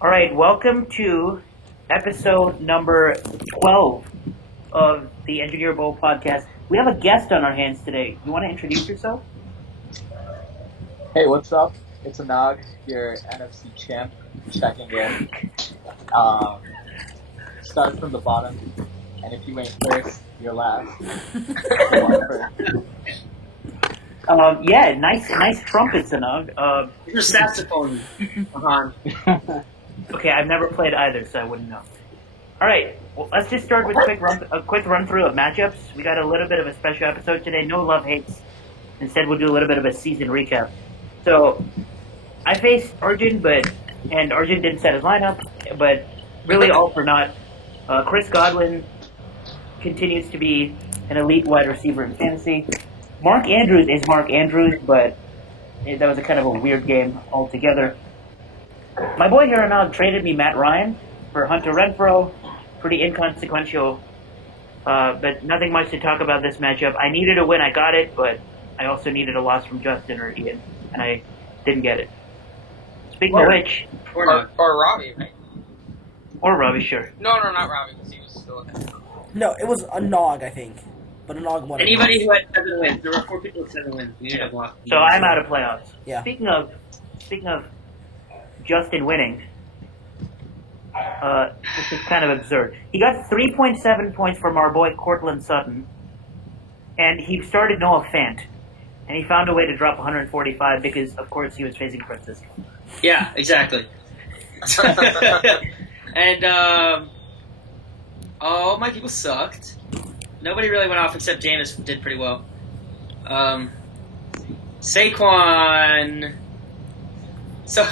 All right, welcome to episode number 12 of the Engineer Bowl podcast. We have a guest on our hands today. You want to introduce yourself? Hey, what's up? It's Anagh, your NFC champ, checking in. Um, Start from the bottom, and if you ain't first, you're last. Yeah, nice trumpets, Anagh. Your saxophone, Ahaan. Okay, I've never played either, so I wouldn't know. All right, well, let's just start with a quick run through of matchups. We got a little bit of a special episode today. No love hates. Instead, we'll do a little bit of a season recap. So, I faced Arjun, and Arjun didn't set his lineup, but really all for naught. Chris Godwin continues to be an elite wide receiver in fantasy. Mark Andrews is Mark Andrews, but that was a kind of a weird game altogether. My boy here now traded me Matt Ryan for Hunter Renfrow. Pretty inconsequential, but nothing much to talk about this matchup. I needed a win, I got it, but I also needed a loss from Justin or Ian, and I didn't get it. Speaking of which... Or Robbie, right? Or Robbie, sure. No, not Robbie, because he was still... No, it was Anagh, I think. But Anagh won. Anybody who had 7 wins. There were 4 people with 7 wins. You have lost. So I'm out of playoffs. Yeah. Speaking of Justin winning, this is kind of absurd. He got 3.7 points from our boy Cortland Sutton, and he started Noah Fant, and he found a way to drop 145 because, of course, he was facing Francisco. Yeah, exactly. And, all my people sucked. Nobody really went off except Jameis did pretty well. Saquon... So,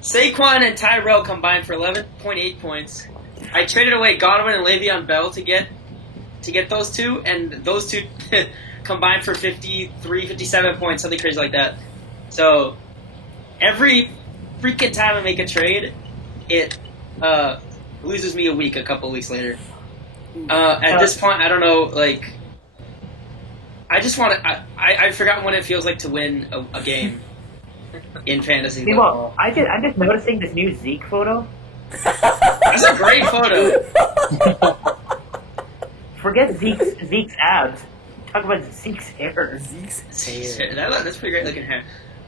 Saquon and Tyrell combined for 11.8 points. I traded away Godwin and Le'Veon Bell to get those two, and those two combined for 53, 57 points, something crazy like that. So, every freaking time I make a trade, it loses me a couple weeks later. At this point, I don't know, like... I just want to... I've forgotten what it feels like to win a game. In fantasy football. I'm just noticing this new Zeke photo. That's a great photo. Forget Zeke's abs. Talk about Zeke's hair. Zeke's hair. That's pretty great looking hair.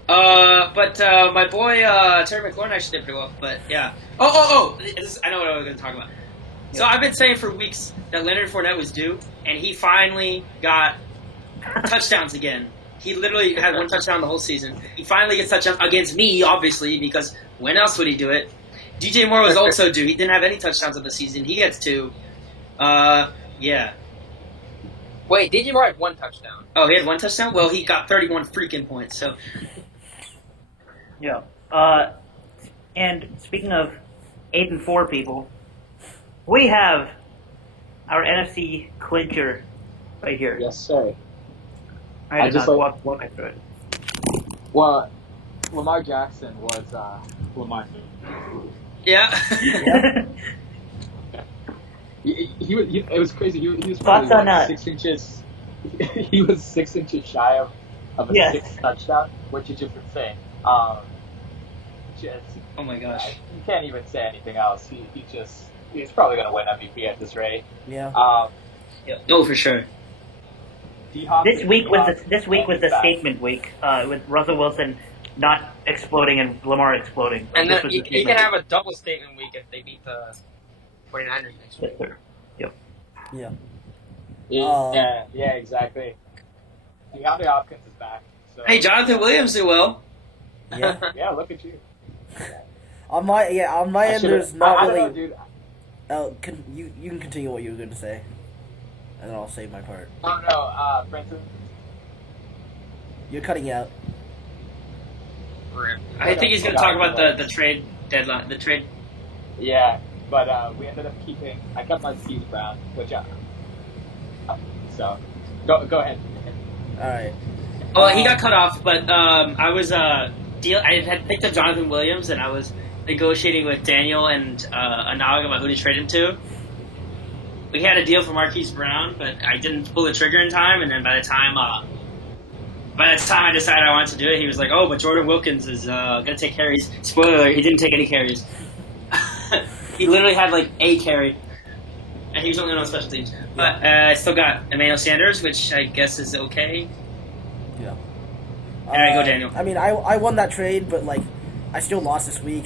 But my boy Terry McLaurin actually did pretty well. But yeah. Oh! I know what I was going to talk about. Yeah. So I've been saying for weeks that Leonard Fournette was due, and he finally got touchdowns again. He literally had 1 touchdown the whole season. He finally gets touchdowns against me, obviously, because when else would he do it? DJ Moore was also due. He didn't have any touchdowns of the season. He gets 2. Yeah. Wait, DJ Moore had 1 touchdown. Oh, he had 1 touchdown? Well, he got 31 freaking points, so... Yeah. And speaking of 8-4 people, we have our NFC clincher right here. Yes, sir. I just walk me through it. Well, Lamar Jackson was Lamar. Yeah. It was crazy. He was Thoughts probably on 6 inches. He was 6 inches shy of a 6th touchdown, which is just insane. Oh my gosh. You can't even say anything else. He's probably gonna win MVP at this rate. Yeah. Yeah. Oh, for sure. This week was the statement week with Russell Wilson not exploding and Lamar exploding. And then you can have a double statement week if they beat the 49ers next week. Yep. Yeah. Yeah, exactly. DeAndre Hopkins is back. So. Hey, Jonathan Williams did well. Yeah. Yeah, look at you. On my end, there's not I really... don't know, dude. You can continue what you were going to say. And then I'll save my part. Oh, no, Brenton. You're cutting out. I think he's going to talk about the trade deadline. The trade. Yeah, but we ended up I kept Marquise Brown, which so go ahead. All right. Oh, he got cut off, but I had picked up Jonathan Williams, and I was negotiating with Daniel and Anagh about who to trade him to. We had a deal for Marquise Brown, but I didn't pull the trigger in time, and then by the time by the time I decided I wanted to do it, he was like, "Oh, but Jordan Wilkins is gonna take carries." Spoiler alert: he didn't take any carries. He literally had like a carry, and he was only on special teams. But I still got Emmanuel Sanders, which I guess is okay. Yeah. All right, go Daniel. I mean, I won that trade, but like, I still lost this week.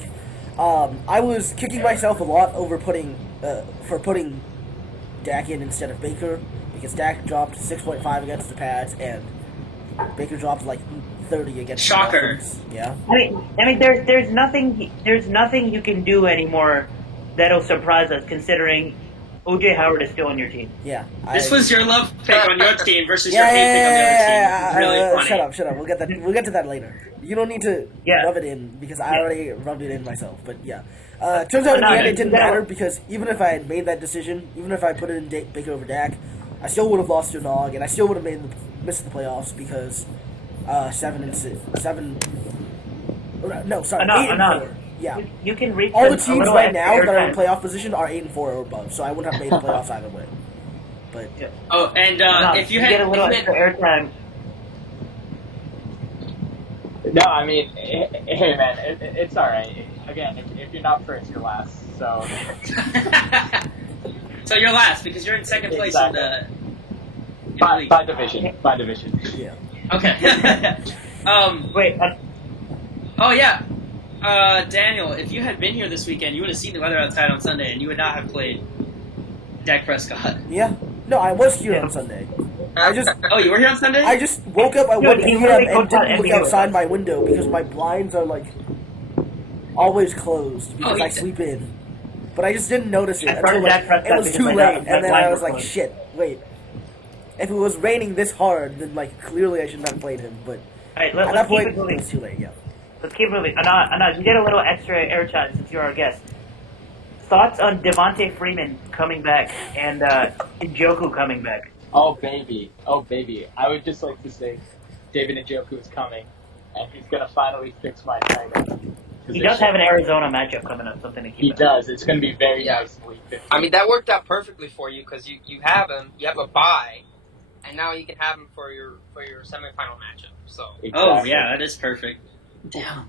I was kicking myself a lot over putting Dak in instead of Baker, because Dak dropped 6.5 against the Pats and Baker dropped like 30 against Shocker. the Dolphins. Yeah. I mean, there's nothing you can do anymore that'll surprise us, considering O.J. Howard is still on your team. Yeah. This was your love pick on your team versus your hate pick on the other team. Really funny. Shut up. We'll get to that later. You don't need to rub it in, because I already rubbed it in myself. But yeah. Turns out in the end it didn't matter, because even if I had made that decision, even if I put it in Baker over Dak, I still would have lost to Anagh, and I still would have missed the playoffs, because 8 and 4. Yeah. You can reach all the teams right now that are in time. playoff position are 8 and 4 or above, so I wouldn't have made the playoffs either way. But Yeah. Oh, and if you had get a little extra airtime. No, I mean, hey man, it's all right. Again, if you're not first, you're last. So. So you're last because you're in second place Exactly. in the By league. division. By division. yeah. Okay. Wait, Oh yeah. Daniel, if you had been here this weekend, you would have seen the weather outside on Sunday, and you would not have played Dak Prescott. Yeah. No, I was here on Sunday. I just Oh, you were here on Sunday? I just woke up at 1 he p.m. really and coached on didn't look NBA outside with my window because my blinds are like always closed because Oh, I yeah. sleep in. But I just didn't notice it I until started like, Dak Prescott it was because too my late, blinds and then I were was like, closed. shit, wait. If it was raining this hard, then like clearly I shouldn't have played him. But all right, at let's that keep point, it it moving. was too late. Yeah. Let's keep moving. Anagh, you get a little extra airtime since you're our guest. Thoughts on Devontae Freeman coming back and Njoku coming back? Oh baby. I would just like to say, David Njoku is coming, and he's gonna finally fix my tight end. He does have an Arizona matchup coming up, something to keep He in mind. does. It's gonna be very Yeah. nice in week 15. I mean, that worked out perfectly for you because you have him, you have a bye, and now you can have him for your semifinal matchup. So Exactly. Oh yeah, that is perfect. Damn.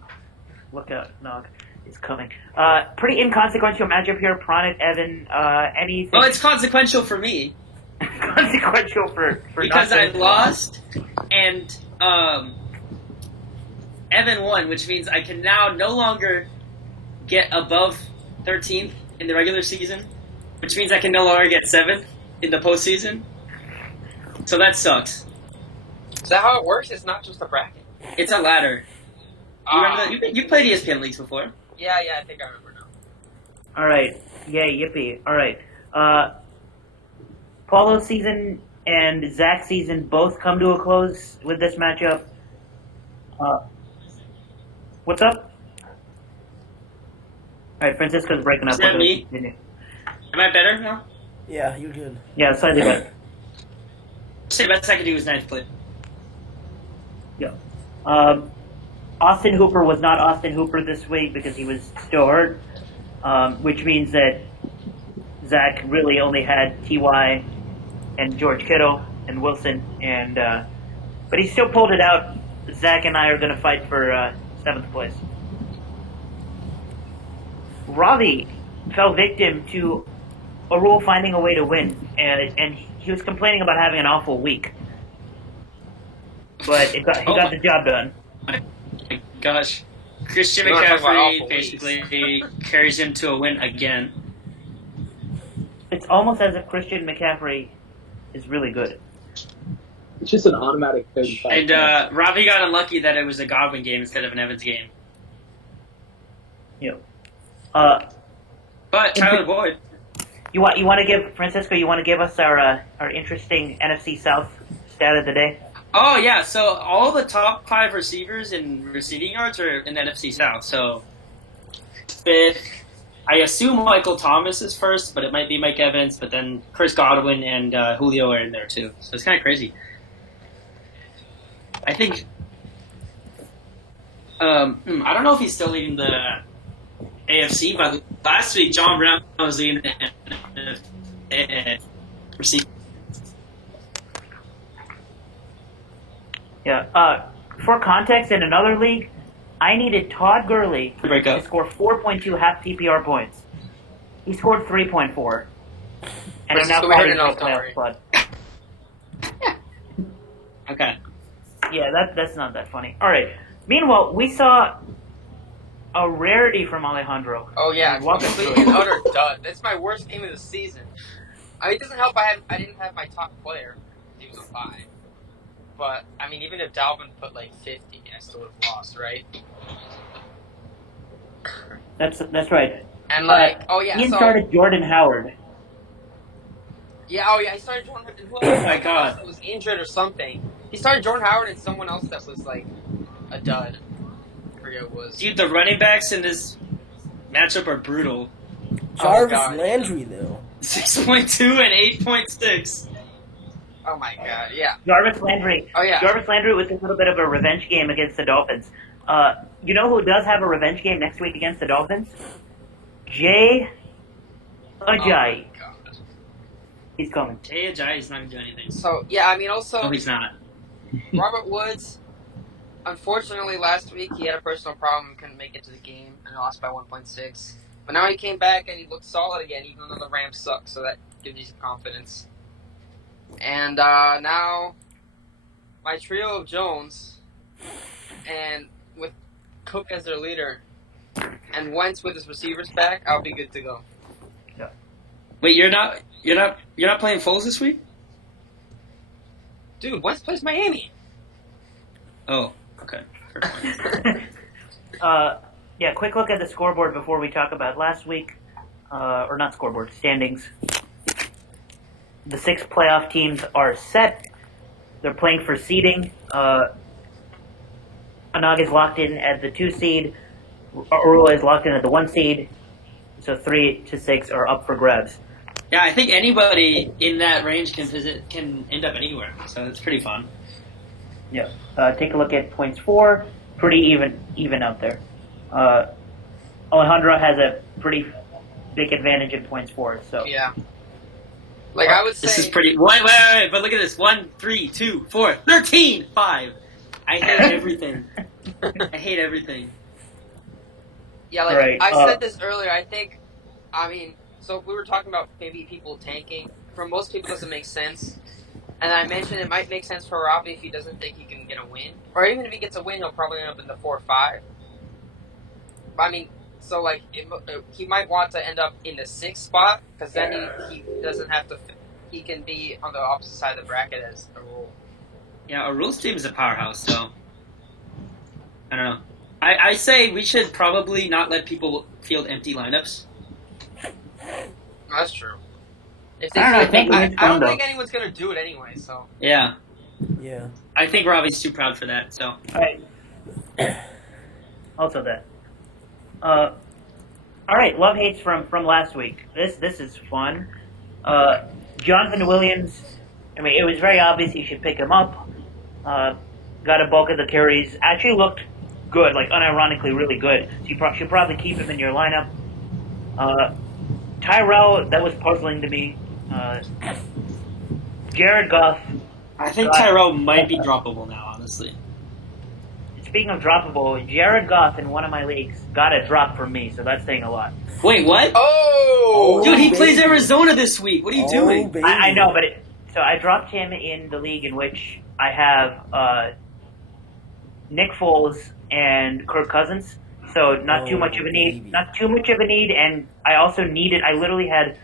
Look out, Nog. It's coming. Pretty inconsequential matchup here. Pranik, Evan, anything Well, it's consequential for me consequential for because not I getting- lost and Evan won, which means I can now no longer get above 13th in the regular season, which means I can no longer get 7th in the postseason. So that sucks. is that how it works? It's not just a bracket. It's a ladder. You remember that? You played ESPN leagues before. Yeah, I think I remember now. All right. Yay, yippee. All right. Paulo's season and Zach's season both come to a close with this matchup. What's up? All right, Francisco's breaking up. Is that We'll me? continue. Am I better now? Yeah, you're good. Yeah, slightly better. The best I can do is ninth place. Yeah. Austin Hooper was not Austin Hooper this week because he was still hurt, which means that Zach really only had Ty and George Kittle and Wilson, and but he still pulled it out. Zach and I are going to fight for 7th place. Ravi fell victim to a rule finding a way to win, and he was complaining about having an awful week. But he got the job done. My gosh. Christian You wanna talk about McCaffrey awful basically carries him to a win again. It's almost as if Christian McCaffrey is really good. It's just an automatic 35. And Ravi got unlucky that it was a Godwin game instead of an Evans game. You know. But Tyler Boyd. You want to give Francisco? You want to give us our interesting NFC South stat of the day? Oh, yeah, so all the top 5 receivers in receiving yards are in the NFC South. So, fifth, I assume Michael Thomas is first, but it might be Mike Evans, but then Chris Godwin and Julio are in there too. So it's kind of crazy. I think, I don't know if he's still leading the AFC, but last week John Brown was leading the receiving. Yeah. For context, in another league, I needed Todd Gurley to score 4.2 half PPR points. He scored 3.4. And I'm now fighting for a playoff spot. Okay. Yeah, that's not that funny. All right. Meanwhile, we saw a rarity from Alejandro. Oh yeah, complete and utter dud. That's my worst game of the season. I mean, it doesn't help. I didn't have my top player. He was a bye. But I mean, even if Dalvin put like 50, I still would have lost, right? That's right. And like, oh yeah, he started Jordan Howard. Yeah, oh yeah, he started Jordan. Oh my God, was injured or something. He started Jordan Howard and someone else that was like a dud. I forget what it was. Dude, the running backs in this matchup are brutal. Jarvis Landry though. 6.2 and 8.6. Oh my God, yeah. Jarvis Landry. Oh yeah. Jarvis Landry was a little bit of a revenge game against the Dolphins. You know who does have a revenge game next week against the Dolphins? Jay Ajayi. Oh my God. He's coming. Jay Ajayi's not gonna do anything. So yeah, I mean also. No, he's not. Robert Woods. Unfortunately, last week he had a personal problem, couldn't make it to the game, and lost by 1.6. But now he came back and he looked solid again, even though the Rams suck. So that gives you some confidence. And now my trio of Jones, and with Cook as their leader, and Wentz with his receivers back, I'll be good to go. Yeah. Wait, you're not playing Foles this week? Dude, Wentz plays Miami. Oh, okay. Yeah, quick look at the scoreboard before we talk about last week. Or not scoreboard, standings. The 6 playoff teams are set. They're playing for seeding. Anagh is locked in at the 2 seed. Arula is locked in at the 1 seed. So 3 to 6 are up for grabs. Yeah, I think anybody in that range can end up anywhere. So it's pretty fun. Yeah. Take a look at points for. Pretty even out there. Alejandro has a pretty big advantage in points for. So yeah. Like I would say, this is pretty. Wait! But look at this: 1, 3, 2, 4, 13, 5. I hate everything. I hate everything. Yeah, like right. I said this earlier. I mean, so if we were talking about maybe people tanking, for most people it doesn't make sense. And I mentioned it might make sense for Robbie if he doesn't think he can get a win, or even if he gets a win, he'll probably end up in the 4 or 5. But I mean. So, like, he might want to end up in the 6th spot, because then he doesn't have to... He can be on the opposite side of the bracket as a rule. Yeah, a rules team is a powerhouse, so... I don't know. I say we should probably not let people field empty lineups. That's true. I don't think anyone's going to do it anyway, so... Yeah. Yeah. I think Robbie's too proud for that, so... Also that. All right, love hates from last week. This is fun. Jonathan Williams. I mean, it was very obvious you should pick him up. Got a bulk of the carries. Actually looked good, like unironically really good. So you should probably keep him in your lineup. Tyrell, that was puzzling to me. Jared Goff. I think Tyrell might be droppable now, honestly. Speaking of droppable, Jared Goff in one of my leagues got a drop from me, so that's saying a lot. Wait, what? Oh! Dude, he plays Arizona this week. What are you doing? I know, but so I dropped him in the league in which I have Nick Foles and Kirk Cousins, so not too much of a need. Not too much of a need, and I also needed. I literally had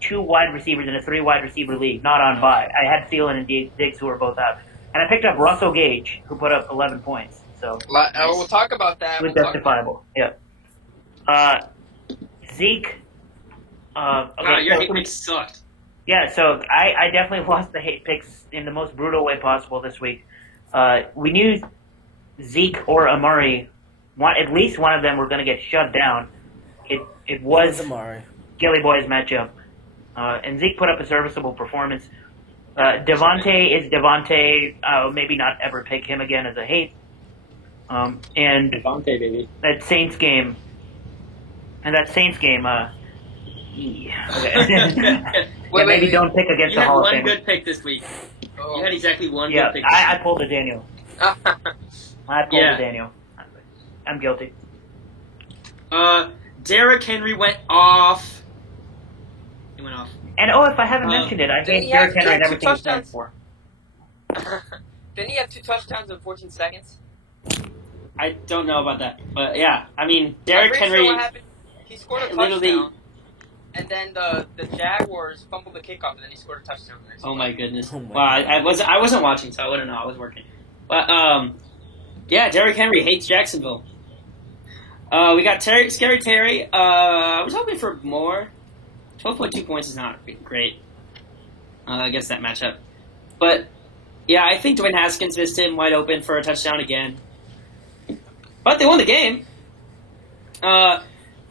2 wide receivers in a 3 wide receiver league, not on bye. I had Thielen and Diggs who were both out. And I picked up Russell Gage, who put up 11 points. So we'll talk about that. It was justifiable. Yeah. Zeke. Your hate picks sucked. Yeah, so I definitely lost the hate picks in the most brutal way possible this week. We knew Zeke or Amari, at least one of them were going to get shut down. It was Amari. Gilly Boy's matchup. And Zeke put up a serviceable performance. Devontae is Devontae. Maybe not ever pick him again as a hate. And Devontae, baby. That Saints game. Okay. Maybe don't pick against the Hall of Fame. You had one good pick this week. You had exactly one good pick. I pulled a Daniel. I pulled it, Daniel. I'm guilty. Derrick Henry went off. He went off. And if I haven't mentioned it, I hate Derrick Henry and everything he stands for. Didn't he have 2 touchdowns in 14 seconds? I don't know about that, but yeah, I mean, Derrick Henry. Sure what happened, he scored a touchdown, and then the Jaguars fumbled the kickoff, and then he scored a touchdown. Oh my goodness! Wow, I wasn't watching, so I wouldn't know. I was working, but yeah, Derrick Henry hates Jacksonville. We got Scary Terry. I was hoping for more. 12.2 points is not great against that matchup, but yeah, I think Dwayne Haskins missed him wide open for a touchdown again. But they won the game.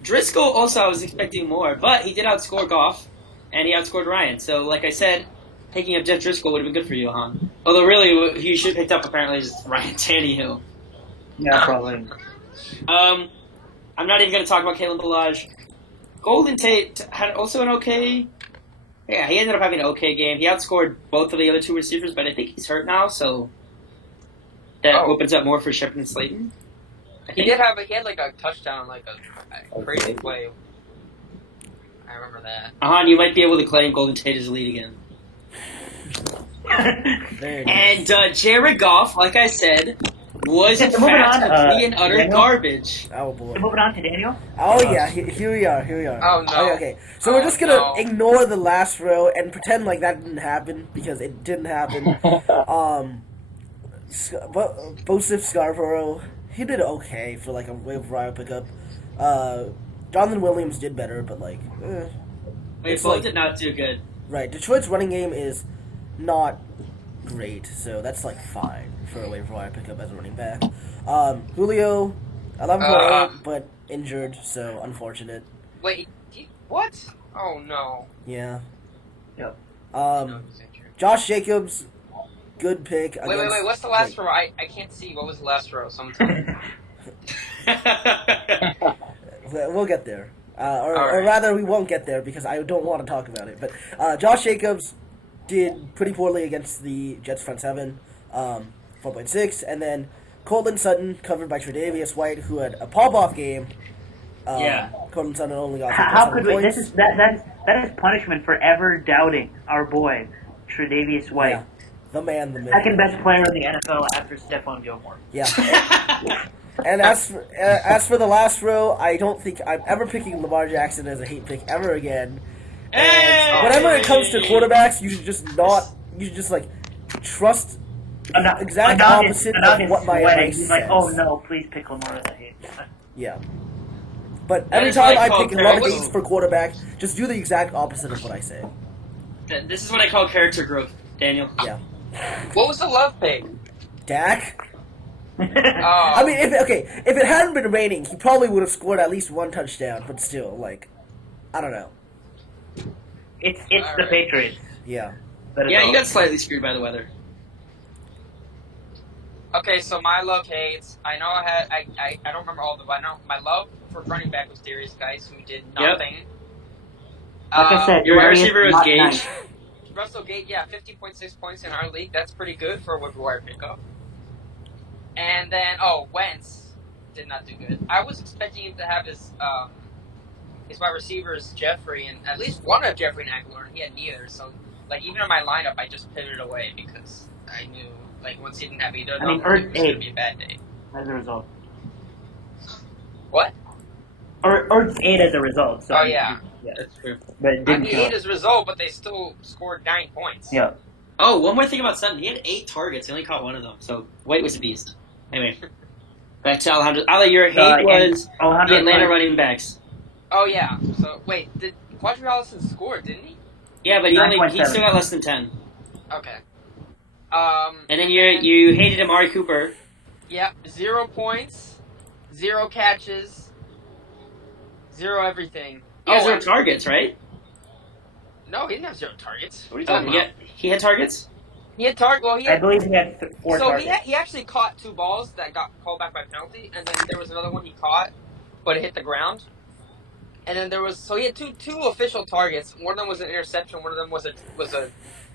Driscoll also I was expecting more, but he did outscore Goff, and he outscored Ryan. So, like I said, picking up Jeff Driscoll would have been good for you, Ahaan. Although, really, who you should have picked up apparently is Ryan Tannehill. Yeah, probably. I'm not even going to talk about Kalen Ballage. Golden Tate had also an okay... Yeah, he ended up having an okay game. He outscored both of the other 2 receivers, but I think he's hurt now, so that opens up more for Shepard and Slayton. He had like a touchdown, like a crazy play. I remember that. Ahaan, you might be able to claim Golden Tate as the lead again. And Jared Goff, like I said, was in fact complete and utter garbage. Oh boy. Moving on to Daniel. Oh yeah, here we are. Oh no. Okay. So we're just gonna ignore the last row and pretend like that didn't happen because it didn't happen. Bosif Scarborough. He did okay for like a waiver wire pickup. Jonathan Williams did better, but like, both did not do good. Right, Detroit's running game is not great, so that's like fine for a waiver wire pickup as a running back. Julio, 11.8, but injured, so unfortunate. Wait, what? Oh no. Yeah. Yep. Josh Jacobs. Good pick. Wait. What's the last row? I can't see. What was the last row? Sometime. We'll get there. Or rather, we won't get there because I don't want to talk about it. But Josh Jacobs did pretty poorly against the Jets front 7, 4.6. And then Cortland Sutton, covered by Tre'Davious White, who had a pop-off game. Cortland Sutton only got 7 points. That is punishment for ever doubting our boy, Tre'Davious White. Yeah. The man, the myth. Second best player in the NFL after Stephon Gilmore. Yeah. And as for the last row, I don't think I'm ever picking Lamar Jackson as a hate pick ever again. And whenever it comes to quarterbacks, you should just like trust the exact opposite of what my advice says. Like, oh no, please pick Lamar as a hate. Yeah. But every time I pick love hates for quarterback, just do the exact opposite of what I say. This is what I call character growth, Daniel. Yeah. What was the love pick? Dak? I mean, if it hadn't been raining, he probably would have scored at least 1 touchdown, but still, like, I don't know. It's the Patriots. Yeah. Yeah, you got slightly screwed by the weather. Okay, so my love hates. I know I don't remember all of them, but I know my love for running back was Darius Geis, who did nothing. Yep. Like I said, your wide receiver was Gage. Nice. Russell Gage, 50.6 points in our league. That's pretty good for a waiver wire pickup. And then, Wentz did not do good. I was expecting him to have his wide receivers, Jeffrey, and at least one of Jeffrey and Aguilar, and he had neither. So, like, even in my lineup, I just pivoted away because I knew, like, once he didn't have either, it was going to be a bad day. As a result. What? Or 8 as a result. So yeah, that's true. But it didn't 8 as a result, but they still scored 9 points. Yeah. Oh, one more thing about Sutton. He had 8 targets. He only caught 1 of them. So, White was a beast. Anyway. Back to Alejandro. Ale, your hate was the Atlanta running backs. Oh, yeah. So, wait. Did Quadri Allison score, didn't he? Yeah, but he still got less than 10. Okay. And then you hated Amari Cooper. Yep. 0 points. 0 catches. 0 everything. He has 0 targets, right? No, he didn't have 0 targets. What are you talking about? He had targets? He had targets. Well, I believe he had 4 targets. So he actually caught 2 balls that got called back by penalty, and then there was another one he caught, but it hit the ground. And then he had two official targets. One of them was an interception. One of them was a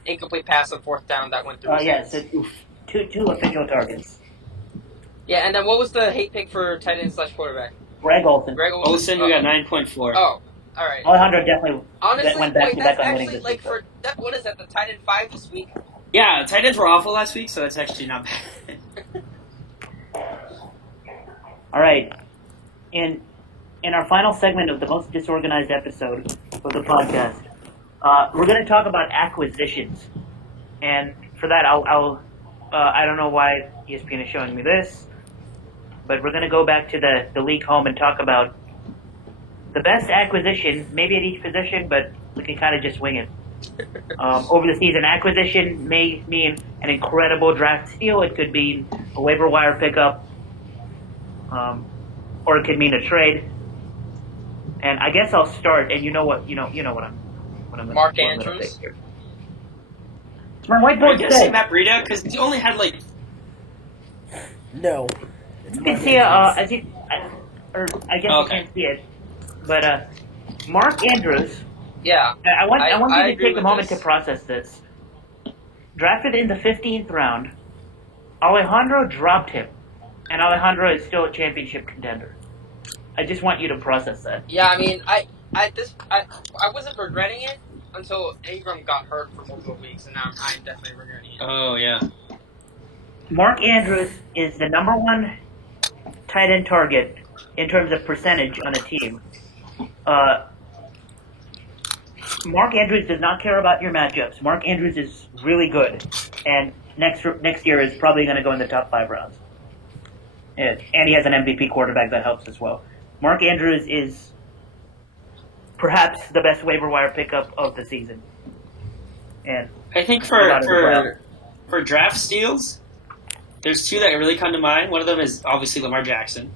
incomplete pass on 4th down that went through. Yes, so two official targets. Yeah, and then what was the hate pick for tight end / quarterback? Greg Olsen. Greg Olsen, we got 9.4. Oh, all right. Alejandro definitely Honestly, went back to back that's on winning actually this like week. for that. What is that? The tight end 5 this week? Yeah, tight ends were awful last week, so that's actually not bad. All right. In our final segment of the most disorganized episode of the podcast, we're going to talk about acquisitions. And for that, I don't know why ESPN is showing me this, but we're going to go back to the league home and talk about the best acquisition, maybe at each position, but we can kind of just wing it. Over the season, acquisition may mean an incredible draft steal. It could mean a waiver wire pickup, or it could mean a trade. And I guess I'll start. And you know what I'm Mark Andrews. Here. My Are you whiteboard going to say says. Matt Breida? Because he only had like... No. It's You can Mark see Andrews. I guess you can't see it, but Mark Andrews. Yeah. I want I you to agree take a with moment this. to process this. Drafted in the 15th round, Alejandro dropped him, and Alejandro is still a championship contender. I just want you to process that. Yeah, I mean, I wasn't regretting it until Ingram got hurt for multiple weeks, and now I'm definitely regretting it. Oh, yeah. Mark Andrews is the number one tight end target in terms of percentage on a team. Mark Andrews does not care about your matchups. Mark Andrews is really good, and next year is probably going to go in the top 5 rounds. And he has an MVP quarterback that helps as well. Mark Andrews is perhaps the best waiver wire pickup of the season. And I think for draft steals, there's 2 that really come to mind. One of them is obviously Lamar Jackson.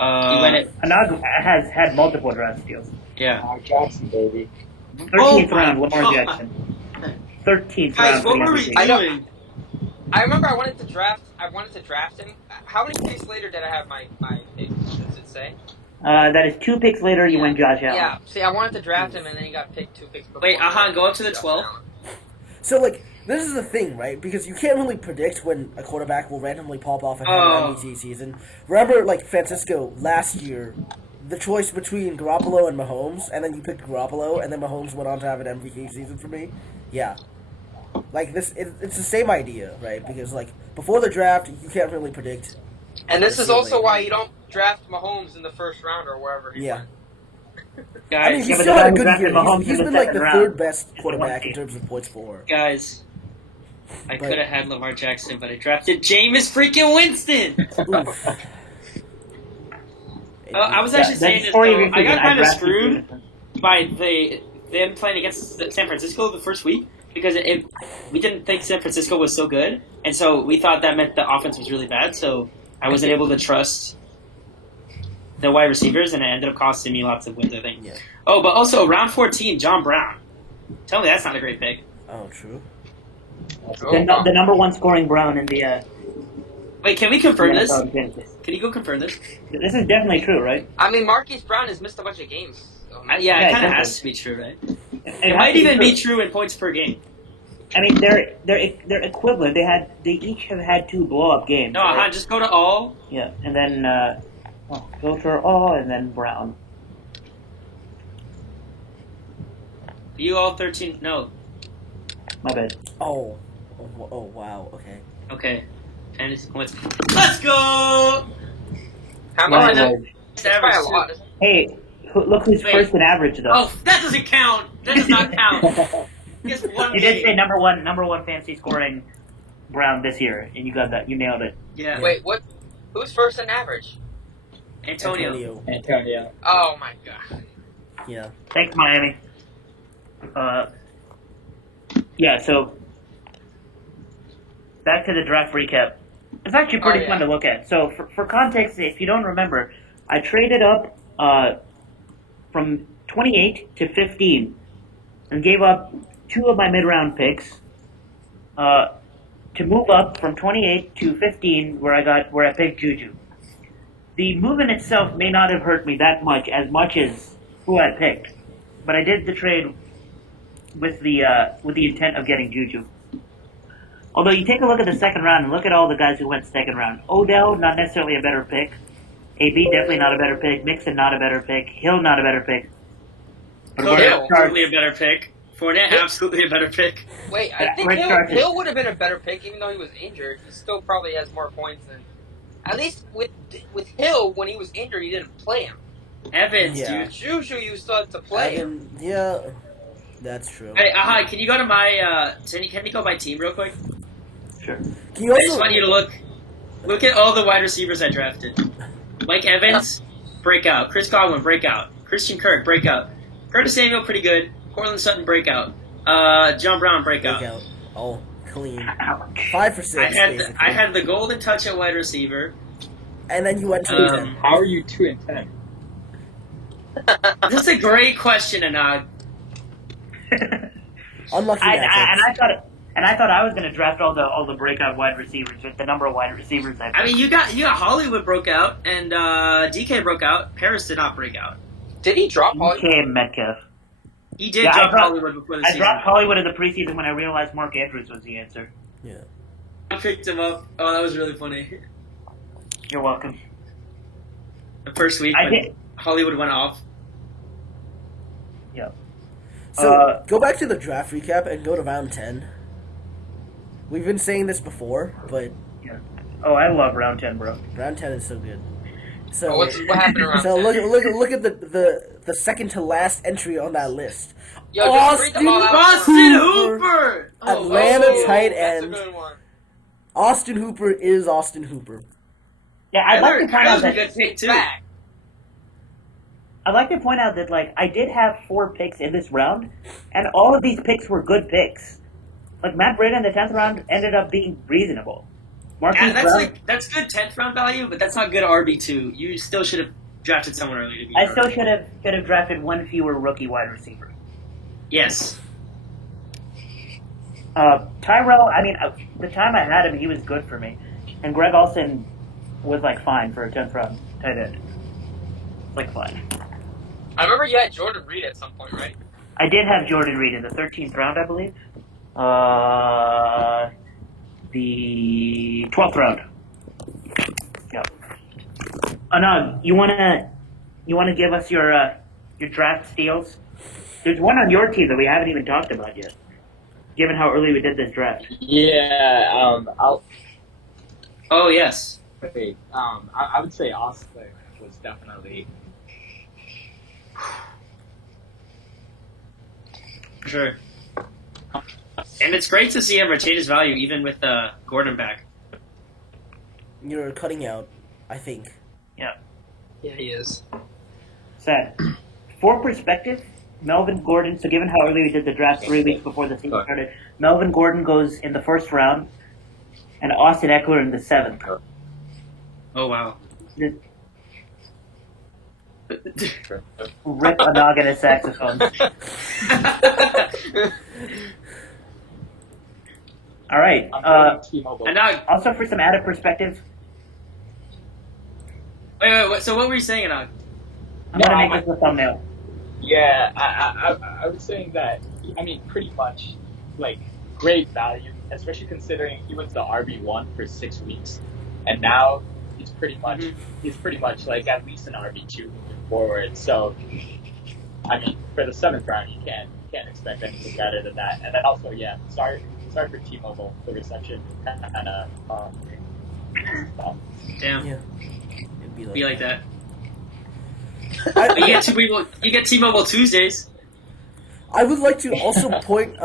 Anagh has had multiple draft steals. Yeah. Lamar Jackson, baby. 13th round, Lamar Jackson. 13th Guys, round. what for the were we MVP. doing? I remember I wanted to draft him. How many picks later did I have my pick? Does it say? That is 2 picks later, you win Josh Allen. Yeah. See, I wanted to draft him, and then he got picked 2 picks before. Wait, Ahaan, go up to the 12th. So, like, this is the thing, right? Because you can't really predict when a quarterback will randomly pop off and have an MVP season. Remember, like, Francisco, last year, the choice between Garoppolo and Mahomes, and then you picked Garoppolo, and then Mahomes went on to have an MVP season for me? Yeah. Like, it's the same idea, right? Because, like, before the draft, you can't really predict. And this is also why you don't draft Mahomes in the first round or wherever he went. Guys, I mean, he's but still the had a guy who good drafted year. Mahomes He's in the been, like, the second round. third best It's the quarterback one in terms of points for. guys, I But- could have had Lamar Jackson, but I drafted Jameis freaking Winston. Oof. I was actually saying this, though. I got kind of screwed by them playing against San Francisco the first week because we didn't think San Francisco was so good, and so we thought that meant the offense was really bad, so I wasn't able to trust the wide receivers, and it ended up costing me lots of wins, I think. Yeah. Oh, but also, round 14, John Brown. Tell me that's not a great pick. Oh, true. The number one scoring Brown in the. Wait, can we confirm this? NFL. Can you go confirm this? This is definitely true, right? I mean, Marquise Brown has missed a bunch of games. So Yeah, Yeah, it kind of exactly. has to be true, right? It It might even be true in points per game. I mean, they're equivalent. They each have had 2 blow up games. No, right? just go to all. Yeah, and then filter all, and then Brown. You all 13. No. My bad. Oh, wow, okay. Okay. Fantasy points. Let's go! How My much? word. It's by a lot. Isn't it? Hey, look who's Wait. first in average though. Oh, that doesn't count. That does not count. Just one You did say game. number one fantasy scoring Brown this year, and you got that. You nailed it. Yeah. Wait, what? Who's first in average? Antonio. Antonio. Oh my god. Yeah. Thanks, Miami. Yeah. So back to the draft recap. It's actually pretty fun to look at. So for context, if you don't remember, I traded up from 28 to 15 and gave up 2 of my mid-round picks to move up from 28 to 15 where I picked Juju. The move in itself may not have hurt me that much as who I picked, but I did the trade with the intent of getting Juju. Although you take a look at the second round and look at all the guys who went second round. Odell, not necessarily a better pick. AB, definitely not a better pick. Mixon, not a better pick. Hill, not a better pick. Hill, absolutely a better pick. Fournette, absolutely a better pick. Wait, I think Hill would have been a better pick, even though he was injured. He still probably has more points than... At least with Hill, when he was injured, he didn't play him. Evans, dude. Juju, you still had to play him. Yeah, that's true. Hey, Ahaan, can you go to my... can you go by team real quick? Sure. Can you also... I just want you to look at all the wide receivers I drafted. Mike Evans, breakout. Chris Godwin, breakout. Christian Kirk, breakout. Curtis Samuel, pretty good. Cortland Sutton, breakout. John Brown, breakout. Oh, clean. Ouch. 5 for 6, I had the golden touch at wide receiver. And then you went to 10. How are you 2 and 10? This is a great question, Anagh. Unlucky And I thought I was going to draft all the breakout wide receivers with the number of wide receivers I picked. I mean, you got Hollywood broke out, and DK broke out. Harris did not break out. Did he drop Hollywood? DK Metcalf. He did drop Hollywood before the season. I dropped Hollywood in the preseason when I realized Mark Andrews was the answer. Yeah. I picked him up. Oh, that was really funny. You're welcome. The first week when Hollywood went off. Yeah. So, go back to the draft recap and go to round 10. We've been saying this before, but... Yeah. Oh, I love round 10, bro. Round 10 is so good. So, what happened around 10? So, look at the second to last entry on that list. Yo, Austin Hooper! Atlanta tight end. That's a good one. Austin Hooper is Austin Hooper. Yeah, I'd like to point out that... a good pick, too. I'd like to point out that, like, I did have 4 picks in this round, and all of these picks were good picks. Like, Matt Breda in the 10th round ended up being reasonable. That's good 10th round value, but that's not good RB2. You still should have drafted someone earlier. I still should have drafted one fewer rookie wide receiver. Yes. Tyrell, I mean, the time I had him, he was good for me. And Greg Olsen was, like, fine for a 10th round tight end. Like, fine. I remember you had Jordan Reed at some point, right? I did have Jordan Reed in the 13th round, I believe. The 12th round. Yep. Anagh, you wanna give us your draft steals? There's one on your team that we haven't even talked about yet, given how early we did this draft. Yeah, Oh, yes. Wait, I would say Osler was definitely... Sure. And it's great to see him retain his value, even with Gordon back. You're cutting out, I think. Yeah. Yeah, he is. Sad. For perspective, Melvin Gordon, so given how early we did the draft 3 weeks before the season started, Melvin Gordon goes in the 1st round, and Austin Eckler in the 7th. Oh, wow. Rip Anagh and his saxophone. All right. Anagh, also, for some added perspective, wait. So what were you saying, Anagh? I'm going to make this a thumbnail. Yeah, I was saying that, I mean, pretty much, like, great value, especially considering he was the RB1 for 6 weeks, and now he's pretty much like at least an RB2 moving forward. So, I mean, for the 7th round, you can't expect anything better than that. And then also, yeah, sorry for T-Mobile, the reception kind of Damn. Yeah. It'd be like that. You get T-Mobile Tuesdays. I would like to also point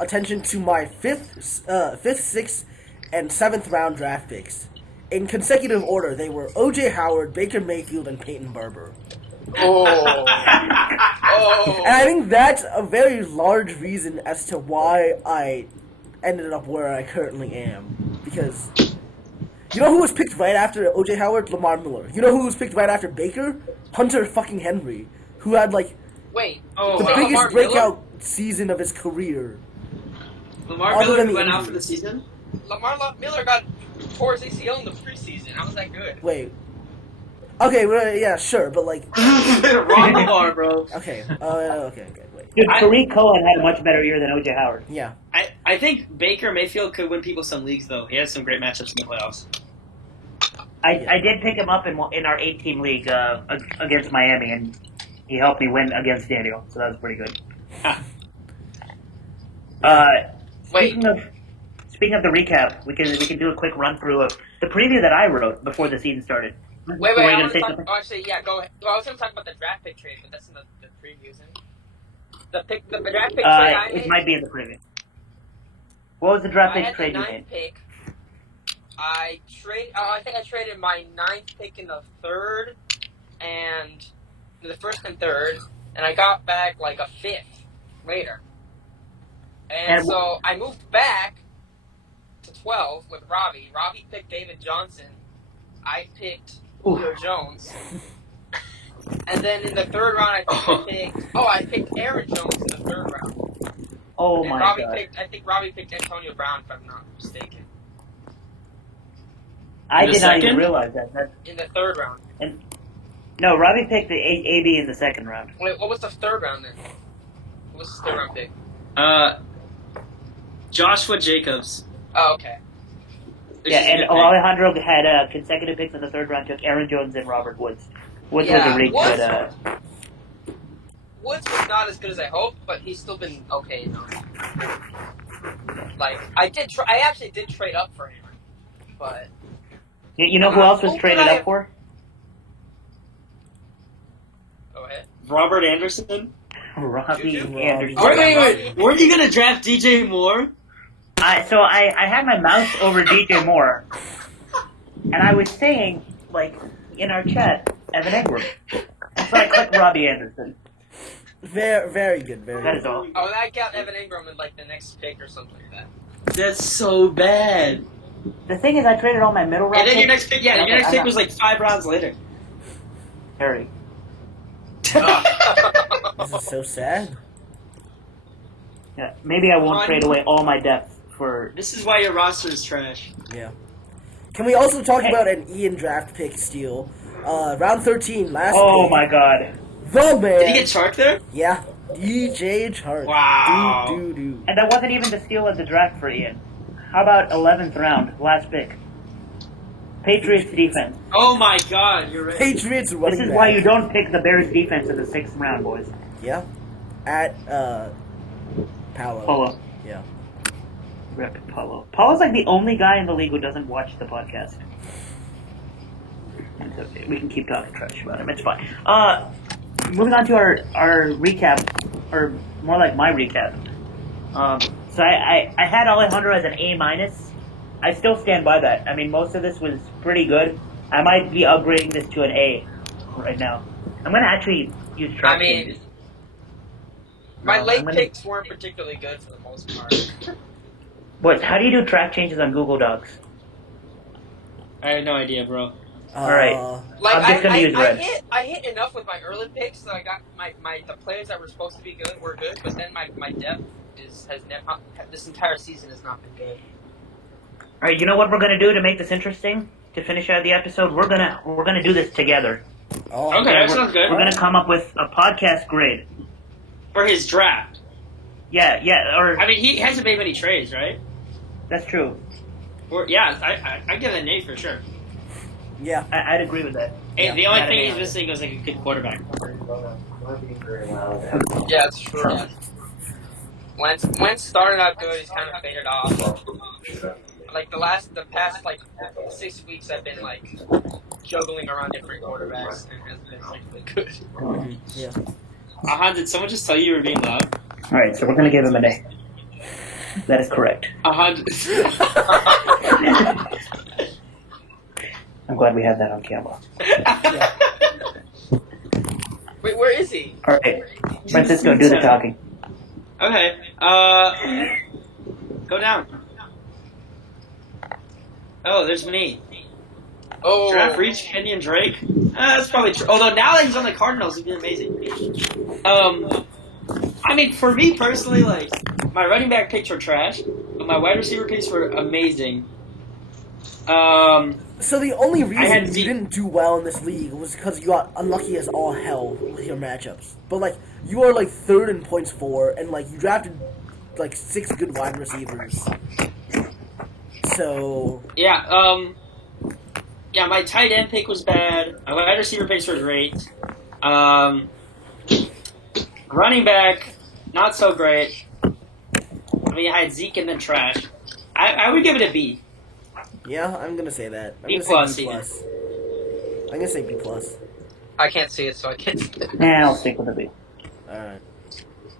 attention to my 5th, 6th, and 7th round draft picks. In consecutive order, they were O.J. Howard, Baker Mayfield, and Peyton Barber. Oh. And I think that's a very large reason as to why I ended up where I currently am. Because, you know who was picked right after O.J. Howard? Lamar Miller. You know who was picked right after Baker? Hunter fucking Henry, who had, like, the biggest Lamar breakout Miller? season of his career. Lamar Miller went out for the season? Lamar Miller tore his ACL in the preseason. How was that good? Wait. Okay, well, yeah, sure, but like. Wrong bar, bro. Okay. Okay. Wait. Dude, Tariq Cohen had a much better year than OJ Howard. Yeah. I think Baker Mayfield could win people some leagues though. He has some great matchups in the playoffs. I did pick him up in our 8-team league against Miami, and he helped me win against Daniel, so that was pretty good. Speaking of the recap, we can do a quick run through of the preview that I wrote before the season started. Wait, I want to talk. Actually, yeah, go ahead. Well, I was going to talk about the draft pick trade, but that's in the preview, isn't it? The draft pick trade I made. It might be in the preview. What was the draft pick trade you made? I had the 9th pick. I think I traded my 9th pick in the 3rd, and the 1st and 3rd, and I got back like a 5th later. And so I moved back to 12 with Robbie. Robbie picked David Johnson. I picked Julio Jones. And then in the 3rd round, I picked Aaron Jones in the 3rd round. Oh my God! I think Robbie picked Antonio Brown, if I'm not mistaken. I did not even realize that. In the 3rd round. No, Robbie picked the AB in the 2nd round. Wait, what was the 3rd round then? What was the 3rd round pick? Joshua Jacobs. Oh, okay. And Alejandro had consecutive picks in the 3rd round. Took Aaron Jones and Robert Woods. Woods was a really good. Woods was not as good as I hoped, but he's still been okay enough. Like I actually did trade up for him, but you know who else was traded up for? Go ahead. Robert Anderson. Robbie Anderson. Wait. Weren't you gonna draft DJ Moore? So I had my mouse over DJ Moore, and I was saying, like, in our chat, Evan Engram. And so I clicked Robbie Anderson. Very good. That is all. Oh, I got Evan Engram in, like, the next pick or something like that. That's so bad. The thing is, I traded all my middle round. And then your next pick, was like 5 rounds later. Harry. This is so sad. Yeah, maybe I won't trade away all my depth for... This is why your roster is trash. Yeah. Can we also talk about an Ian draft pick steal? Round 13, last Oh my God. The man. Did he get Chark there? Yeah. DJ Chark. Wow. Do. And that wasn't even the steal of the draft for Ian. How about 11th round, last pick? Patriots defense. Oh my God, you're right. Patriots running This is back. why you don't pick the Bears defense in the 6th round, boys. Yeah. At, Paulo. Yeah. Rip Paulo. Paulo's like the only guy in the league who doesn't watch the podcast. It's okay. We can keep talking trash about him. It's fine. Moving on to our recap, or more like my recap. So I had Alejandro as an A-. I still stand by that. I mean, most of this was pretty good. I might be upgrading this to an A right now. I'm going to actually use track changes. My late picks weren't particularly good for the most part. What? How do you do track changes on Google Docs? I have no idea, bro. Alright. Like, I'm just going to use red. I hit enough with my early picks that I got the players that were supposed to be good were good, but then my depth has never, this entire season has not been good. Alright, you know what we're going to do to make this interesting? To finish out the episode, we're gonna do this together. Oh, okay, that sounds good. We're gonna come up with a podcast grade for his draft. Yeah. Or I mean, he hasn't made many trades, right? That's true. I give it an A for sure. Yeah, I'd agree with that. Yeah. The only thing he's missing is like a good quarterback. Yeah, it's true. Wentz started out good. He's kind of faded off. Like the past 6 weeks, I've been like juggling around different quarterbacks, and it has been really good. Yeah. Ahaan, did someone just tell you were being loud? All right, so we're gonna give him an A. That is correct. Ahaan. I'm glad we have that on camera. Wait, where is he? All right, Francisco, do the talking. Okay. Go down. Oh, there's me. Oh. Draft reach Kenyon Drake. That's probably true. Although now that he's on the Cardinals, he's been amazing. I mean, for me personally, like my running back picks were trash, but my wide receiver picks were amazing. So the only reason you Zeke. didn't do well in this league was because you got unlucky as all hell with your matchups. But like you are like third in points for, and like you drafted like 6 good wide receivers. So Yeah, yeah, my tight end pick was bad. My wide receiver picks were great. Running back, not so great. I mean, I had Zeke and then trash. I would give it a B. yeah, I'm gonna say that. I'm B gonna plus, say B plus. I'm gonna say B plus. I can't see it, so I can't see it. Nah, I'll stick with a B. All right.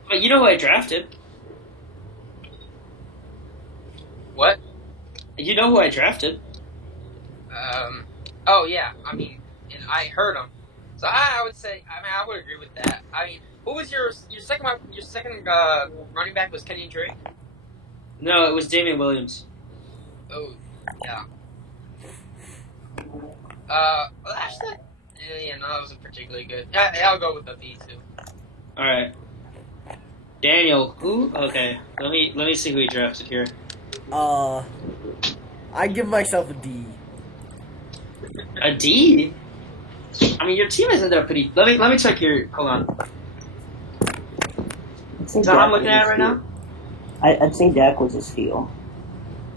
But you know who I drafted? What? You know who I drafted? Oh yeah. I mean, and I heard him. So I would say. I mean, I would agree with that. I mean, who was your second? Your second running back was Kenny Drake. No, it was Damian Williams. Oh, yeah. Well, actually, yeah, no, that wasn't particularly good. I'll go with the B too. All right. Daniel, who? Okay, let me see who he drafted here. I give myself a D. A D? I mean, your team has ended up pretty. Let me check your. Hold on. Is that what I'm looking at right now? I'd say Dak was a steal.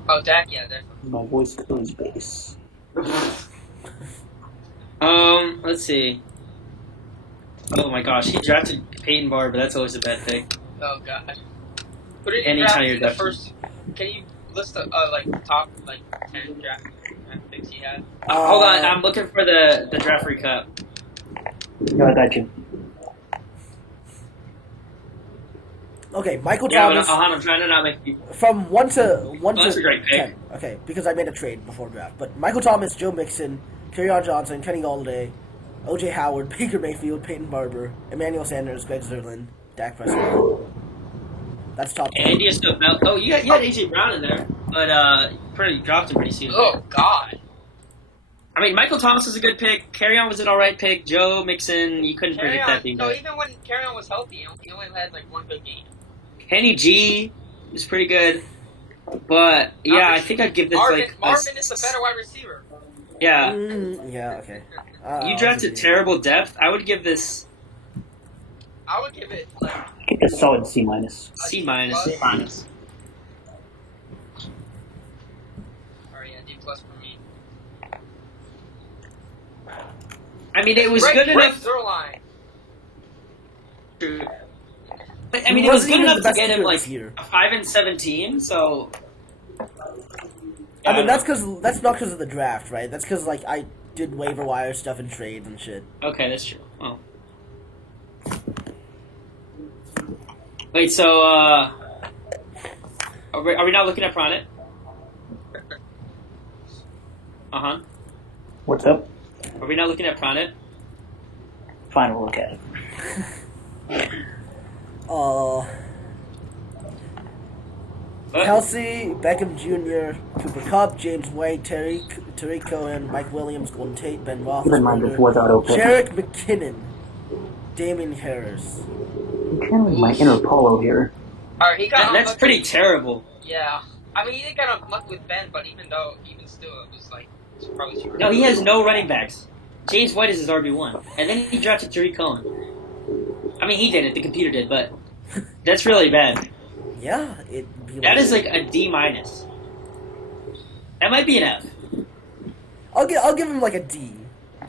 Oh, Dak, yeah, definitely. My voice goes bass. Let's see. Oh my gosh, he drafted Peyton Barber. That's always a bad pick. Oh god. Who did you Anytime draft you're in the drafting. first? Can you list the top 10 draft picks he had? Hold on, I'm looking for the draft recap. No, I got you. Okay, Michael Yeah, Thomas. but I'm trying to not make you. From 1 to that's a great pick. 10. Okay, because I made a trade before draft. But Michael Thomas, Joe Mixon, Kerryon Johnson, Kenny Galladay, O.J. Howard, Baker Mayfield, Peyton Barber, Emmanuel Sanders, Greg Zerlin, Dak Prescott. That's top 10. Andy is still Oh, you had AJ Brown in there, but dropped him pretty soon. Oh god. I mean, Michael Thomas was a good pick. Kerryon was an alright pick. Joe Mixon, you couldn't predict that being good. Even when Kerryon was healthy, he only had like one good game. Kenny G was pretty good, but yeah, I think I'd give this Marvin like. is the better wide receiver. Yeah. Yeah. Okay. You drafted terrible depth. I would give this I would give it like A solid C minus. C minus. C minus. Or yeah, D plus for me. I mean, it was good enough. Zerline. I mean, it was good Wasn't even enough the to best get him kicker like this year. a 5-17. So. I mean, that's not because of the draft, right? That's because like I did waiver wire stuff and trades and shit. Okay, that's true. Oh. Wait, so are we not looking at Pranet? Uh-huh. What's up? Are we not looking at Pranet? Fine, we'll look at it. Kelsey, Beckham Jr., Cooper Kupp, James White, Tariq Cohen, Mike Williams, Golden Tate, Ben Keep in mind this Roethlisberger, was auto pick. Jerick McKinnon, Damian Harris. Kind of my inner polo here. Alright, he got That's pretty terrible. Yeah. I mean, he didn't get on luck with Ben, but even still, it was like, it's probably true. No, he has no running backs. James White is his RB1. And then he drafted Tariq Cohen. I mean, he didn't. The computer did, but that's really bad. Yeah, it'd be That is like a D minus. That might be an F. I'll give him like a D.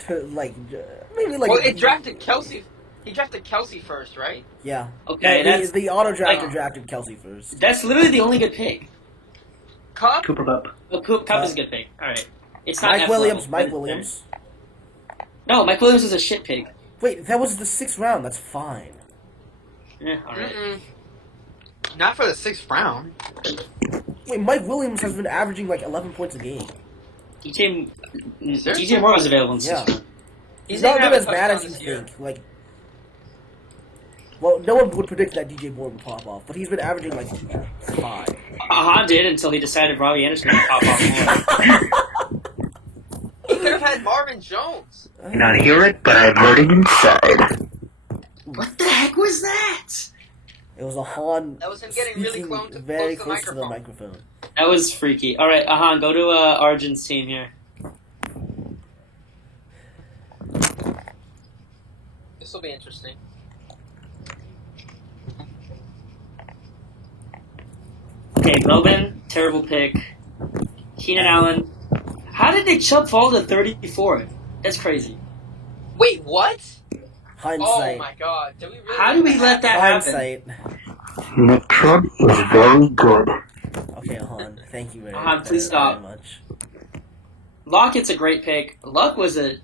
Maybe like. Well, a it D. drafted Kelsey. He drafted Kelsey first, right? Yeah. Okay, Yeah, that's the auto drafter like- drafted Kelsey first. that's literally the only good pick. Cup? Cooper Kupp. Oh, Cup is a good pick. All right, it's not Mike F Williams. level, Mike but- Williams. No, Mike Williams is a shit pick. Wait, that was the 6th round. That's fine. Yeah, all right. Mm-mm. Not for the 6th round. Wait, Mike Williams has been averaging like 11 points a game. DJ Moore was available in the Yeah. sixth round. He's didn't not have good a as bad as touchdown you this year. think. Like, well, no one would predict that DJ Moore would pop off, but he's been averaging like 5. Ahaan did until he decided Robbie Anderson would pop off more. He could have had Marvin Jones. Not hear it, but I've heard it inside. What the heck was that? It was a Han. That was him getting really speaking close to very the to the microphone. That was freaky. All right, Ahaan, go to Arjun's team here. This will be interesting. Okay, Melvin, terrible pick. Keenan Allen. How did Nick Chubb fall to 34? That's crazy. Wait, what? Hindsight. Oh my god. Did we really How did we let that happen? Hindsight. Nick Chubb is very good. Okay, Ahaan. Thank you very, Ahaan, please stop. very much. Lockett's a great pick. Luck was a...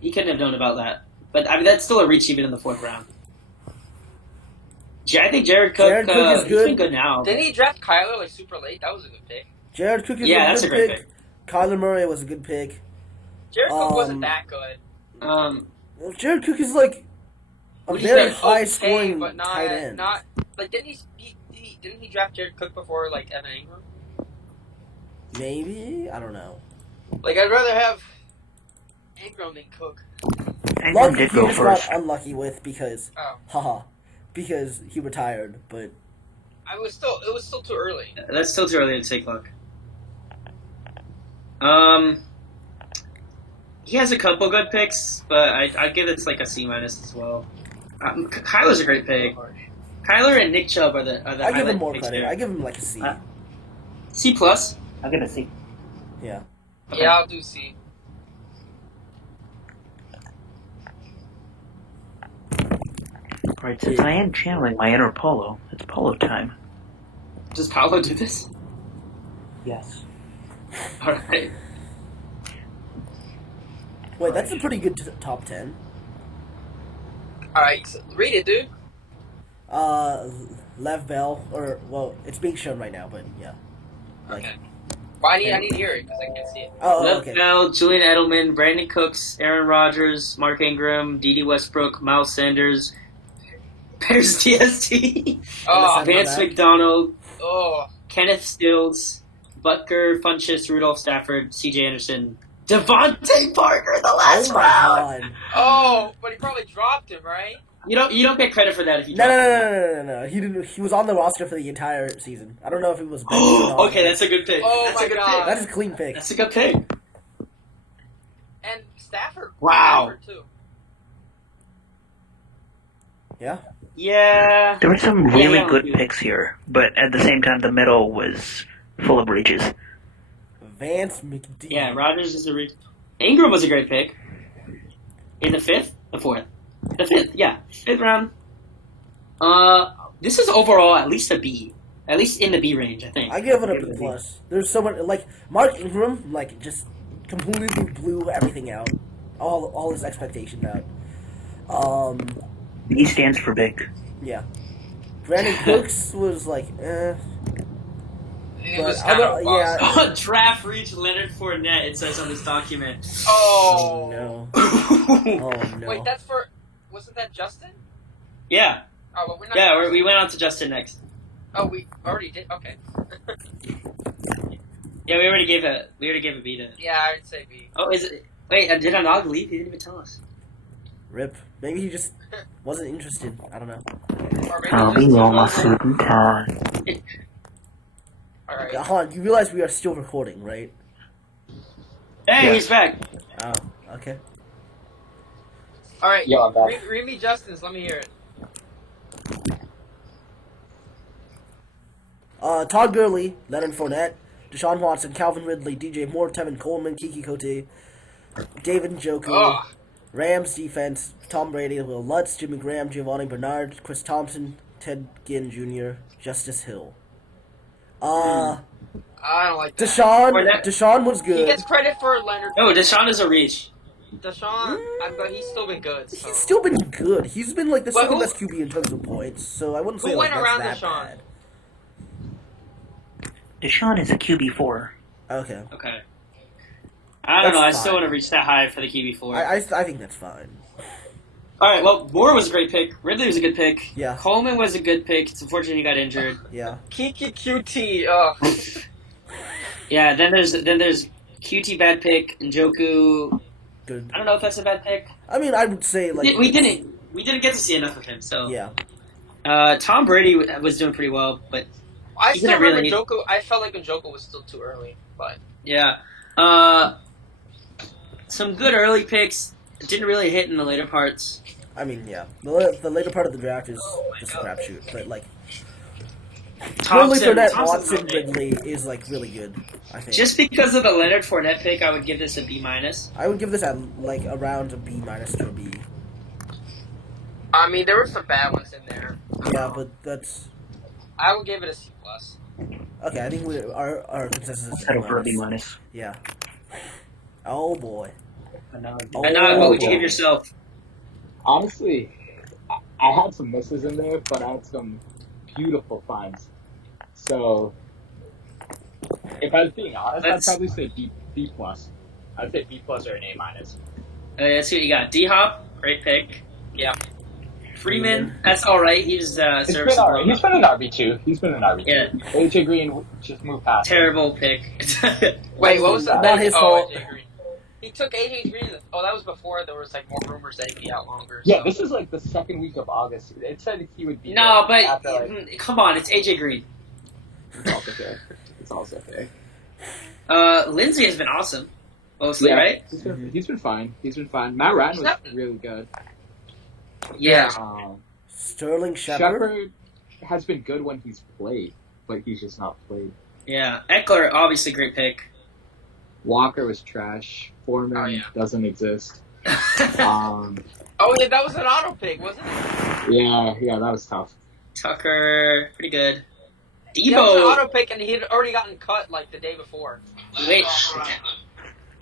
He couldn't have known about that. But, I mean, that's still a reach even in the 4th round. I think Jared Cook, Jared Cook is he's good. been good now. Didn't he draft Kyler like super late? That was a good pick. Jared Cook is Yeah, a that's good a great pick. Kyler Murray was a good pick. Jared Cook wasn't that good. Jared Cook is like a What do you very think? high scoring but not, tight end. Not like didn't he draft Jared Cook before like Evan Ingram? Maybe, I don't know. Like I'd rather have Ingram than Cook. Ingram Luck did he go just first. got unlucky with because because he retired, but It was still too early. That's still too early to take Luck. He has a couple good picks, but I'd give it like a C- as well. Kyler's a great pick. Kyler and Nick Chubb are the I give him more picks credit. there. I give him like a C. C plus. I'm gonna see. Yeah. Okay. Yeah, I'll do C. Alright, since I am channeling my inner Polo, it's Polo time. Does Paolo do this? Yes. All right. Wait, that's a pretty good top 10. All right, so read it, dude. Lev Bell, or well, it's being shown right now, but yeah. Like, Okay. Well, I need to hear it because I can't see it. Lev okay. Bell, Julian Edelman, Brandon Cooks, Aaron Rodgers, Mark Ingram, D.D. Westbrook, Miles Sanders, Bears DST, Oh, Vance McDonald, oh. Kenneth Stills, Butker, Funchess, Rudolph Stafford, C.J. Anderson, Devontae Parker, the last Oh my round. god. Oh, but he probably dropped him, right? You don't get credit for that if you No, drop him. no. He didn't. He was on the roster for the entire season. I don't know if he was benched or not. Okay, that's a good pick. Oh that's my a good God. pick. That is a clean pick. That's a good pick. And Stafford. Wow. Stafford too. Yeah. Yeah. There were some really yeah, good yeah. picks here, but at the same time, the middle was full of reaches. Vance McD. Yeah, Rodgers is a reach. Ingram was a great pick. In the 5th? The 4th? The 5th, yeah. 5th round. This is overall at least a B. At least in the B range, I think. I give it a B plus. There's so much like Mark Ingram, like just completely blew everything out, all his expectations out. B stands for big. Yeah. Brandon Cooks was like, It But was I kind don't- of yeah. Oh, draft reach Leonard Fournette, it says on this document. Oh. no, yeah, oh no. Wait, that's for. Wasn't that Justin? yeah, Oh, but we're not. we went on to Justin next. Oh, we already did. Okay. Yeah, we already gave a B to. Yeah, I'd say B. Oh, is it? Wait, did Anagh leave? He didn't even tell us. Rip. Maybe he just wasn't interested. I don't know. Or maybe I'll just be too on my low. suit and tie. All right. Han, you realize we are still recording, right? Hey, Yeah. he's back. Oh, okay. All right. Yeah, I'm back. Read me Justin's. Let me hear it. Todd Gurley, Leonard Fournette, Deshaun Watson, Calvin Ridley, DJ Moore, Tevin Coleman, Kiki Cote, David Njoku, Ugh. Rams defense, Tom Brady, Will Lutz, Jimmy Graham, Giovanni Bernard, Chris Thompson, Ted Ginn Jr., Justice Hill. I don't like that. Deshaun was He good. gets credit for Leonard. Oh, Deshaun is a reach. Deshaun, but he's still been good. So. He's still been good. He's been like the But second who- best QB in terms of points, so I wouldn't say Who like went that's around that Deshaun? bad. Deshaun is a QB4. Okay. Okay. I don't know. I That's still fine. want to reach that high for the QB4. I think that's fine. All right. Well, Moore was a great pick. Ridley was a good pick. Yeah. Coleman was a good pick. It's unfortunate he got injured. Yeah. Kiki QT. Ugh. Yeah. Then there's QT bad pick. Njoku. Good. I don't know if that's a bad pick. I mean, I would say like We didn't get to see enough of him. So Yeah. Tom Brady was doing pretty well, but I He still didn't remember really- Njoku. I felt like Njoku was still too early, but yeah. Some good early picks. Didn't really hit in the later parts. I mean, yeah. The later part of the draft is just a crapshoot, but like. Curly Fournette, Watson, Ridley is like really good. I think. Just because of the Leonard Fournette pick, I would give this a B-. I would give this at like around a B- to a B. I mean, there were some bad ones in there. Yeah, but that's. I would give it a C+. Okay, I think our consensus is Settle for a B-. Yeah. Oh boy. Anagh, what would you give yourself? Honestly, I had some misses in there, but I had some beautiful finds. So, if I was being honest, I'd probably say B+. I'd say B+ or an A-. Let's see what you got. D-Hop, great pick. Yeah. Freeman, that's all right. He's serviceable. He's been an RB2. Yeah. AJ Green just moved past. Terrible pick. Wait, what was that? Not his fault. AJ Green. He took AJ Green. That was before there was like more rumors that he'd be out longer. Yeah, so. this is like the second week of August. It said he would be. No, but after, like, come on, it's AJ Green. it's also fair. It's also fair. Lindsey has been awesome, mostly, right? He's been fine. Matt Ryan was really good. Yeah. Sterling Shepard has been good when he's played, but he's just not played. Yeah. Eckler, obviously great pick. Walker was trash. Foreman doesn't exist. Oh yeah, that was an auto pick, wasn't it? Yeah, that was tough. Tucker, pretty good. Debo. That was an auto pick, and he had already gotten cut like the day before. Wait.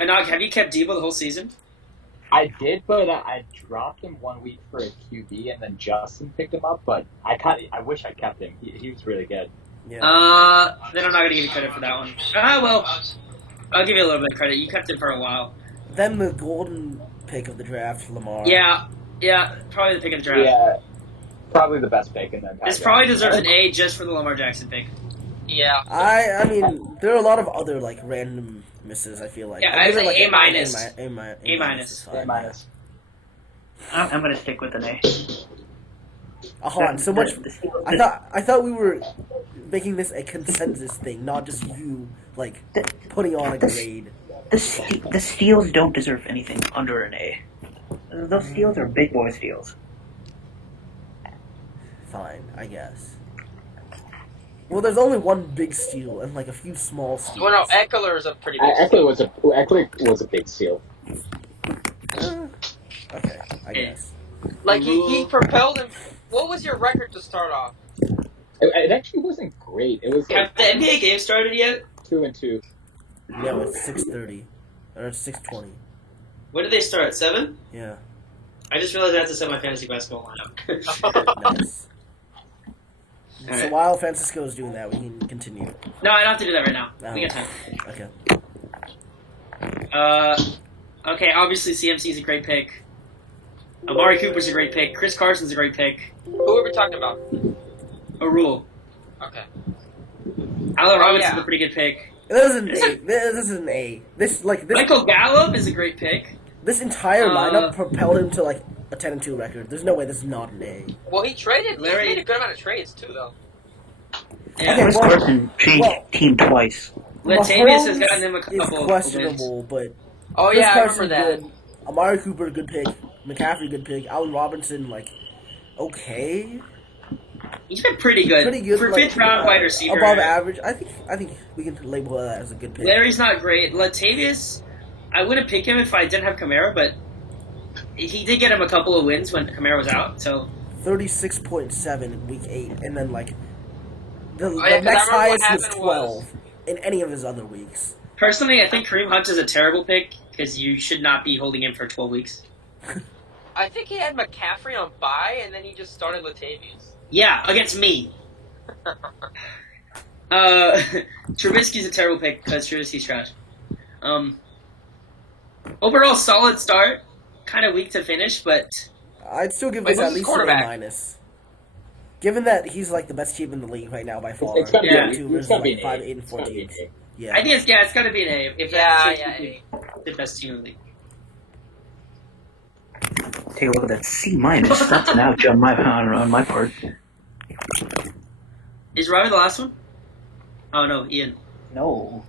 Anagh, have you kept Debo the whole season? I did, but I dropped him 1 week for a QB, and then Justin picked him up. But I wish I kept him. He was really good. Yeah. Then I'm not gonna give you credit for that one. Well, I'll give you a little bit of credit. You kept him for a while. Then the golden pick of the draft, Lamar. Yeah, probably the pick of the draft. Yeah, probably the best pick in the entire This probably deserves an A just for the Lamar Jackson pick. Yeah. I mean, there are a lot of other like random misses. I feel like. Yeah, I say like A-. A-. I'm gonna stick with an A. Ahaan, so much. I thought we were making this a consensus thing, not just you like putting on a grade. The steals don't deserve anything under an A. Those steals are big boy steals. Fine, I guess. Well, there's only one big steal and like a few small steals. Well, no, Eckler is a pretty big steal. Eckler was a big steal. Okay, I guess. Like he propelled him. What was your record to start off? It actually wasn't great. It was Have the NBA game started yet? 2-2. No, it's 6:30 or 6:20. When did they start? 7? Yeah. I just realized I have to set my fantasy basketball lineup. Nice. So Alright. while Francisco is doing that, we can continue. No, I don't have to do that right now. No. We got time. Okay. Okay, obviously CMC is a great pick. Amari Cooper's a great pick. Chris Carson's a great pick. Who are we talking about? A rule. Okay. Allen Robinson's a pretty good pick. This is an A. This is an A. This Michael Gallup is a great pick. This entire lineup propelled him to like a 10-2 record. There's no way this is not an A. Well, he made a good amount of trades too, though. Yeah. Okay, Chris Carson changed team twice. Latavius has gotten him a Is couple of questionable, but Oh Chris yeah, I Carson, remember that. good. Amari Cooper, good pick. McCaffrey, good pick. Allen Robinson, like, okay. He's been pretty good. For like, 5th round wide receiver. Above average. I think we can label that as a good pick. Larry's not great. Latavius, I wouldn't pick him if I didn't have Kamara, but he did get him a couple of wins when Kamara was out. So 36.7 in week 8, and then like the yeah, next highest was happened 12 in any of his other weeks. personally, I think Kareem Hunt is a terrible pick because you should not be holding him for 12 weeks. I think he had McCaffrey on bye, and then he just started Latavius. Yeah, against me. Trubisky's a terrible pick because Trubisky's trash. Overall, solid start. Kind of weak to finish, but I'd still give Wait, this at who's his least an quarterback? A minus. Given that he's like the best team in the league right now by far. It's gotta Yeah. be, Two it's versus gotta be like an 5, A. 8, and It's gotta be 14. an A. Yeah. I think it's got to be an A. If Yeah, that's the best team in the league. Take a look at that C minus. That's an ouch on my part. Is Robbie the last one? Oh no, Ian. No.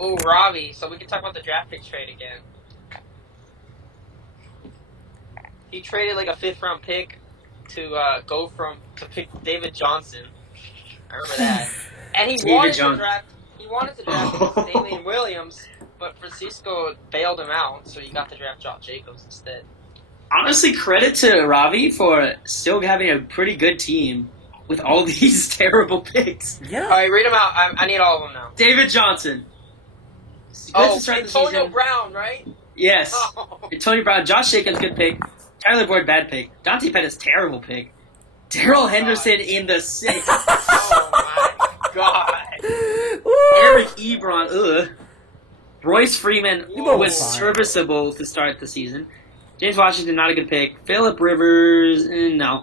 Ooh, Robbie. So we can talk about the draft pick trade again. he traded like a 5th-round pick to pick David Johnson. I remember that. And he wanted to draft Damian Williams, but Francisco bailed him out, so he got to draft Josh Jacobs instead. Honestly, credit to Ravi for still having a pretty good team with all these terrible picks. Yeah. All right, read them out. I need all of them now. David Johnson. Antonio Brown, right? Yes. Oh. Antonio Brown. Josh Jacobs, good pick. Tyler Boyd, bad pick. Dante Pettis, terrible pick. Darrell Henderson in the 6th. Oh, my God. Eric Ebron, ugh. Royce Freeman was serviceable to start the season. James Washington, not a good pick. Phillip Rivers, no.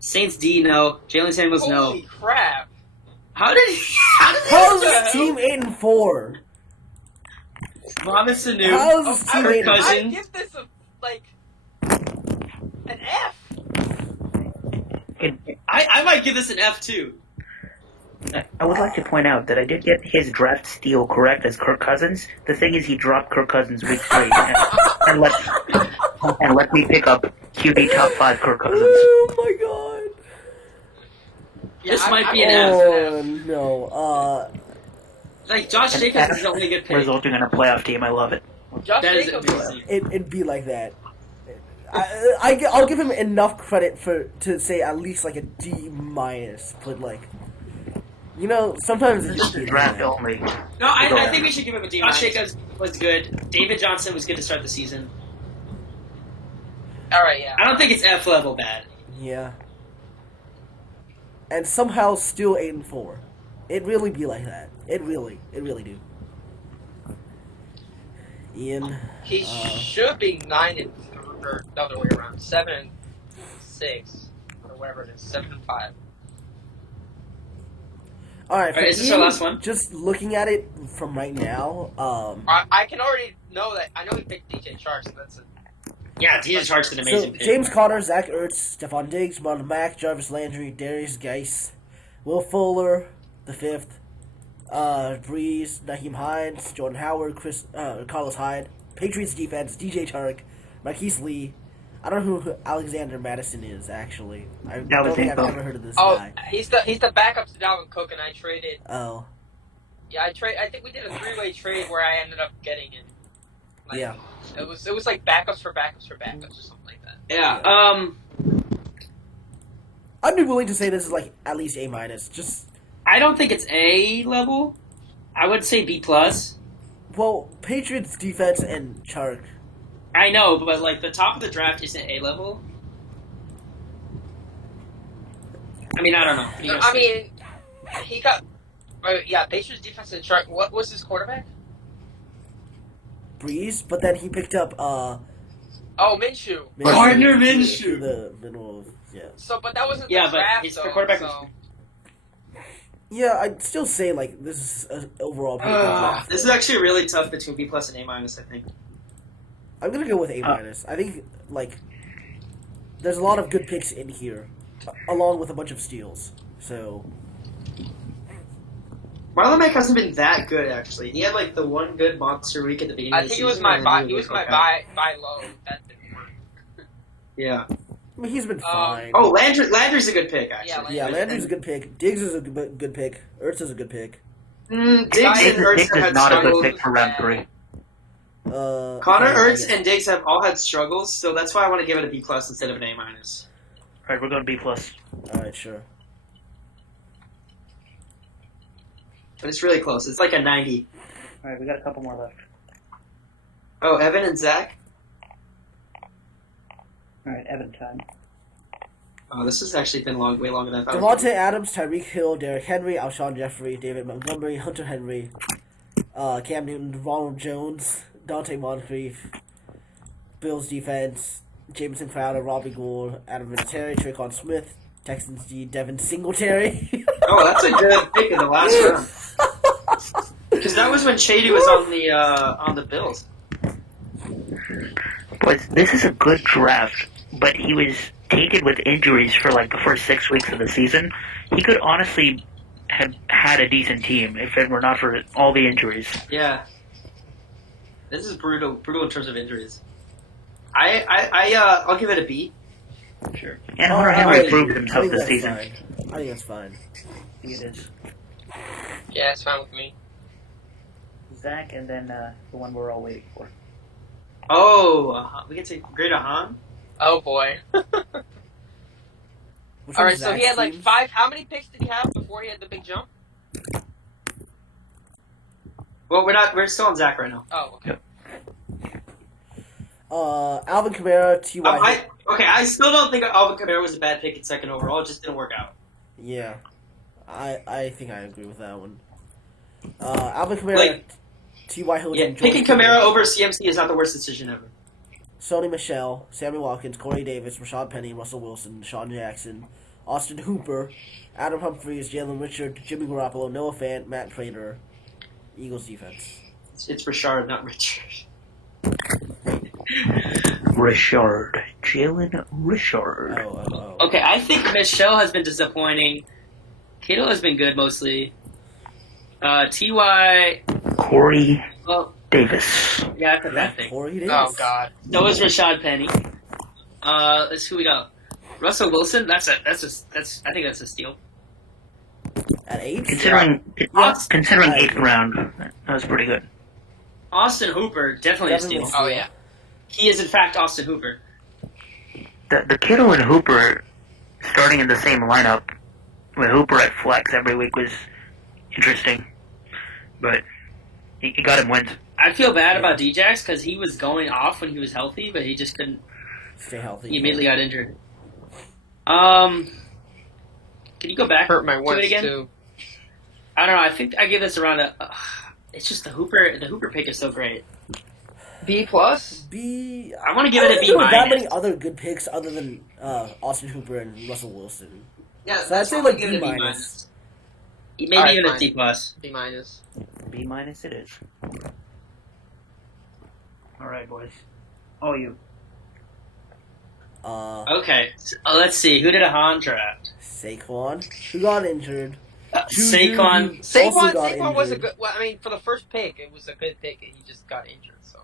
Saints D, no. Jalen Samuels, no. Holy crap. How is this team 8-4? Mohamed Sanu, How's this team Kirk 8-4? Cousins. I give this an F. I might give this an F too. I would like to point out that I did get his draft steal correct as Kirk Cousins. The thing is, he dropped Kirk Cousins week 3 and let me pick up QB top 5 Kirk Cousins. Oh my God! Yeah, this might be an F. Oh no! Like Josh Jacobs is the only good pick. Resulting in a playoff team. I love it. Josh That is Jacobs. amazing. It'd be like that. I'll give him enough credit to say at least like a D-, but like, you know, sometimes it's just Draft only. No, I think we should give him a D. Josh Jacobs was good. David Johnson was good to start the season. All right, yeah. I don't think it's F level bad. Yeah. And somehow still 8-4. It really be like that. It really do. Ian. He should be 9 or the other way around. 7-6 or whatever it is. 7-5. All right, is this our last one? Just looking at it from right now, I can already know that. I know he picked DJ Chark, so that's a... Yeah, DJ Chark's an amazing pick. James Conner, Zach Ertz, Stephon Diggs, Marlon Mack, Jarvis Landry, Darius Geis, Will Fuller, the 5th, Breeze, Naheem Hines, Jordan Howard, Carlos Hyde, Patriots defense, DJ Chark, Marquise Lee. I don't know who Alexander Madison is, actually. I don't think I've ever heard of this guy. He's the backup to Dalvin Cook, and I traded... Oh. Yeah, I think we did a 3-way trade where I ended up getting him. Like, yeah. It was like backups for backups for backups or something like that. Yeah, I'd be willing to say this is like at least A-. Just... I don't think it's A level. I would say B+. Well, Patriots defense and Chark. I know, but like the top of the draft isn't A level. I mean, I don't know. I mean, he got... Patriots defense and Chark. What was his quarterback? Breeze, but then he picked up Minshew. Gardner Minshew. To the middle of, So, but that wasn't the the draft, but his quarterback so... Yeah, I'd still say like this is an overall pretty good draft. This is actually really tough between B+ and A-, I think. I'm gonna go with A-. I think like there's a lot of good picks in here, along with a bunch of steals. So Marlon Mack hasn't been that good actually. He had like the one good monster week at the beginning. I think of the season. He was my buy low. That didn't work. Yeah. I mean, he's been fine. Oh, Landry's a good pick actually. Yeah, Landry's a good pick. Diggs is a good pick. Ertz is a good pick. Diggs and Ertz Diggs is not a good pick for round 3. Connor, Ertz, and Diggs have all had struggles, so that's why I want to give it a B+ instead of an A-. Alright, we're going B+. Alright, sure. But it's really close. It's like a 90. Alright, we got a couple more left. Oh, Evan and Zach? Alright, Evan time. Oh, this has actually been way longer than I thought. Devontae Adams, Tyreek Hill, Derrick Henry, Alshon Jeffrey, David Montgomery, Hunter Henry, Cam Newton, Ronald Jones, Dante Moncrief, Bills defense, Jameson Crowder, Robbie Gould, Adam Vinatieri, Traquan Smith, Texans D, Devin Singletary. Oh, that's a good pick in the last round. Because that was when Shady was on the Bills. Boys, this is a good draft, but he was taken with injuries for like the first 6 weeks of the season. He could honestly have had a decent team if it were not for all the injuries. Yeah. This is brutal in terms of injuries. I'll give it a B. Sure. And Hunter Henry proved himself this season. I think that's fine. I think it is. Yeah, it's fine with me. Zach, and then the one we're all waiting for. Oh, we get to grade Ahaan? Oh boy. Which All right, one's so he had like Zach's 5. How many picks did he have before he had the big jump? Well, we're still on Zach right now. Oh, okay. Yep. Alvin Kamara, T.Y. I still don't think Alvin Kamara was a bad pick in second overall. It just didn't work out. Yeah, I think I agree with that one. Alvin Kamara, T.Y. Hilton. Yeah, picking Kamara over CMC is not the worst decision ever. Sony Michel, Sammy Watkins, Corey Davis, Rashad Penny, Russell Wilson, Deshaun Jackson, Austin Hooper, Adam Humphries, Jalen Richard, Jimmy Garoppolo, Noah Fant, Matt Prater, Eagles defense. It's Rashard, not Richard. Richard. Jalen Richard. Oh. Okay, I think Michelle has been disappointing. Kittle has been good mostly. T.Y. Corey Well, Davis. yeah, I put that thing. Corey Davis. Oh God. So is Rashad Penny. Let's see who we got. Russell Wilson. I think that's a steal. At 8? Considering Yeah. 8th round, that was pretty good. Austin Hooper, definitely a steal. Oh yeah. He is in fact Austin Hooper. The Kittle and Hooper starting in the same lineup with Hooper at flex every week was interesting, but he got him wins. I feel bad about Djax because he was going off when he was healthy, but he just couldn't. Stay healthy. He immediately got injured. Can you go back? Hurt my to once it again? too. I don't know. I think I give this around a. It's just the Hooper. The Hooper pick is so great. B plus. B. I want to give it a don't B think there were that minus. many other good picks other than Austin Hooper and Russell Wilson. Yeah, So I'd say like B minus. Maybe Alright, even a fine. C plus. B minus. B minus it is. All right, boys. All you. Okay, so, let's see. Who did Ahaan draft? Saquon, who got injured. Juju, Saquon. Also got Saquon was a injured. good. Well, I mean, for the first pick, it was a good pick, and he just got injured. So.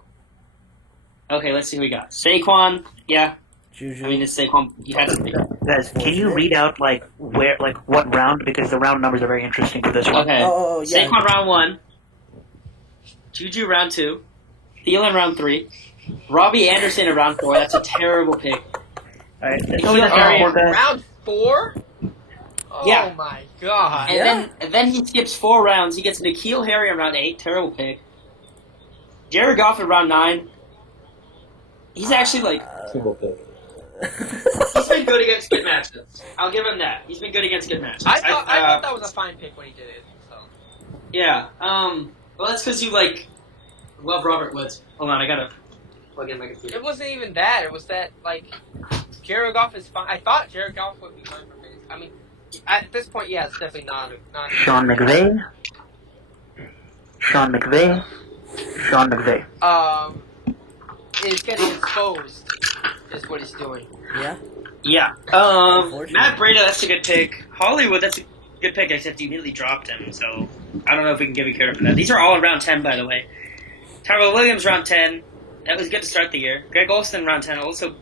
Okay, let's see who we got. Saquon. Yeah, Juju. I mean it's Saquon. You had to pick. Guys, can you read out what round? Because the round numbers are very interesting for this one. Okay. Oh, yeah. Saquon round 1. Juju round 2. Thielen round 3. Robbie Anderson in round 4. That's a terrible pick. All right. Tell me the variant. Round 4. Oh Yeah. my God. And then he skips 4 rounds. He gets N'Keal Harry in round 8. Terrible pick. Jared Goff in round 9. He's actually like he's been good against good matchups. I'll give him that. He's been good against good matchups. I thought that was a fine pick when he did it. So. Yeah. Well, that's because you love Robert Woods. Hold on, I gotta plug in my computer. It wasn't even that. It was that Jared Goff is fine. I thought Jared Goff would be fine for me. I mean, at this point, yeah, it's definitely not. Sean McVay. Is getting exposed. Is what he's doing. Yeah. Yeah. Unfortunately. Matt Breida, that's a good pick. Hollywood, that's a good pick, except you immediately dropped him, so I don't know if we can give you credit for that. These are all in round 10, by the way. Tyrell Williams, round 10. That was good to start the year. Greg Olsen, round 10, also,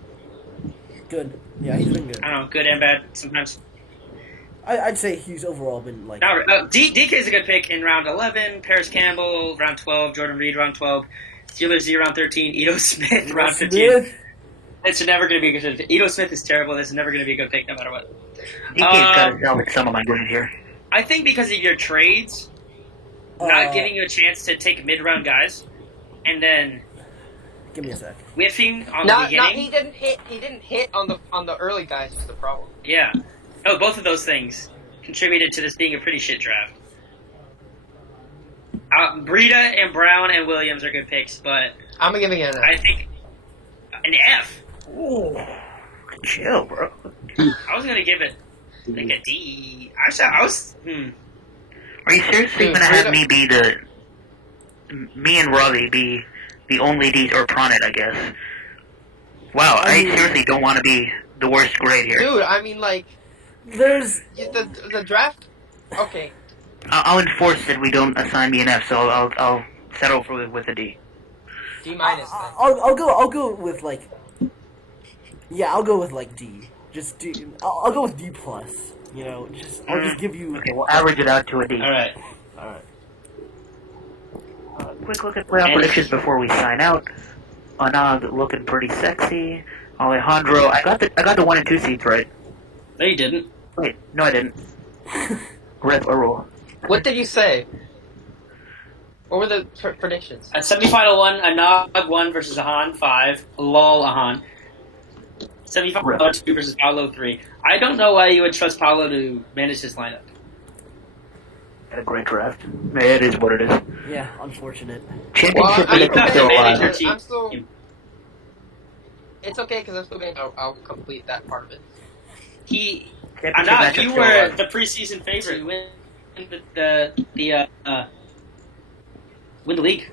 Good. Yeah, he's been good. I don't know, good and bad sometimes. I'd say he's overall been like. Now, DK is a good pick in round 11. Paris Campbell, round 12. Jordan Reed, round 12. Steelers Z, round 13. Ito Smith, round 15. It's never going to be a good pick. Ito Smith is terrible. This is never going to be a good pick no matter what. DK's got to salvage some of my grade here. I think because of your trades, not giving you a chance to take mid-round guys, and then Give me a sec. whiffing on the beginning. No, he didn't hit. He didn't hit on the early guys. Was the problem? Yeah. Oh, both of those things contributed to this being a pretty shit draft. Breida and Brown and Williams are good picks, but I'm giving it I think an F. Ooh, chill, bro. I was gonna give it like a D. Actually, I was. Are you seriously Dude, gonna have Breida- me and Robbie be the only D's, or Pronit, I guess? Wow, I seriously don't want to be the worst grade here. Dude, I mean, like, There's. the draft. Okay, I'll enforce that we don't assign me an F, so I'll settle with a D. D minus. Then. I'll go with like Yeah, I'll go with like D. Just D. I'll go with D plus. You know, I'll just give you. Okay, we'll average it out to a D. All right. Quick look at playoff predictions before we sign out. Anagh looking pretty sexy. Alejandro, I got the 1 and 2 seeds right. No, you didn't. Wait, no, I didn't. Ref a rule. What did you say? What were the predictions? At semifinal 1, Anagh 1 versus Ahaan 5. Lol, Ahaan. Semifinal 2 versus Paolo 3. I don't know why you would trust Paolo to manage this lineup. Had a great draft. It is what it is. Yeah, unfortunate. Championship I'm still alive. I'm still. It's okay because I'm still going. I'll complete that part of it. Anagh, you were the preseason favorite to win win the league.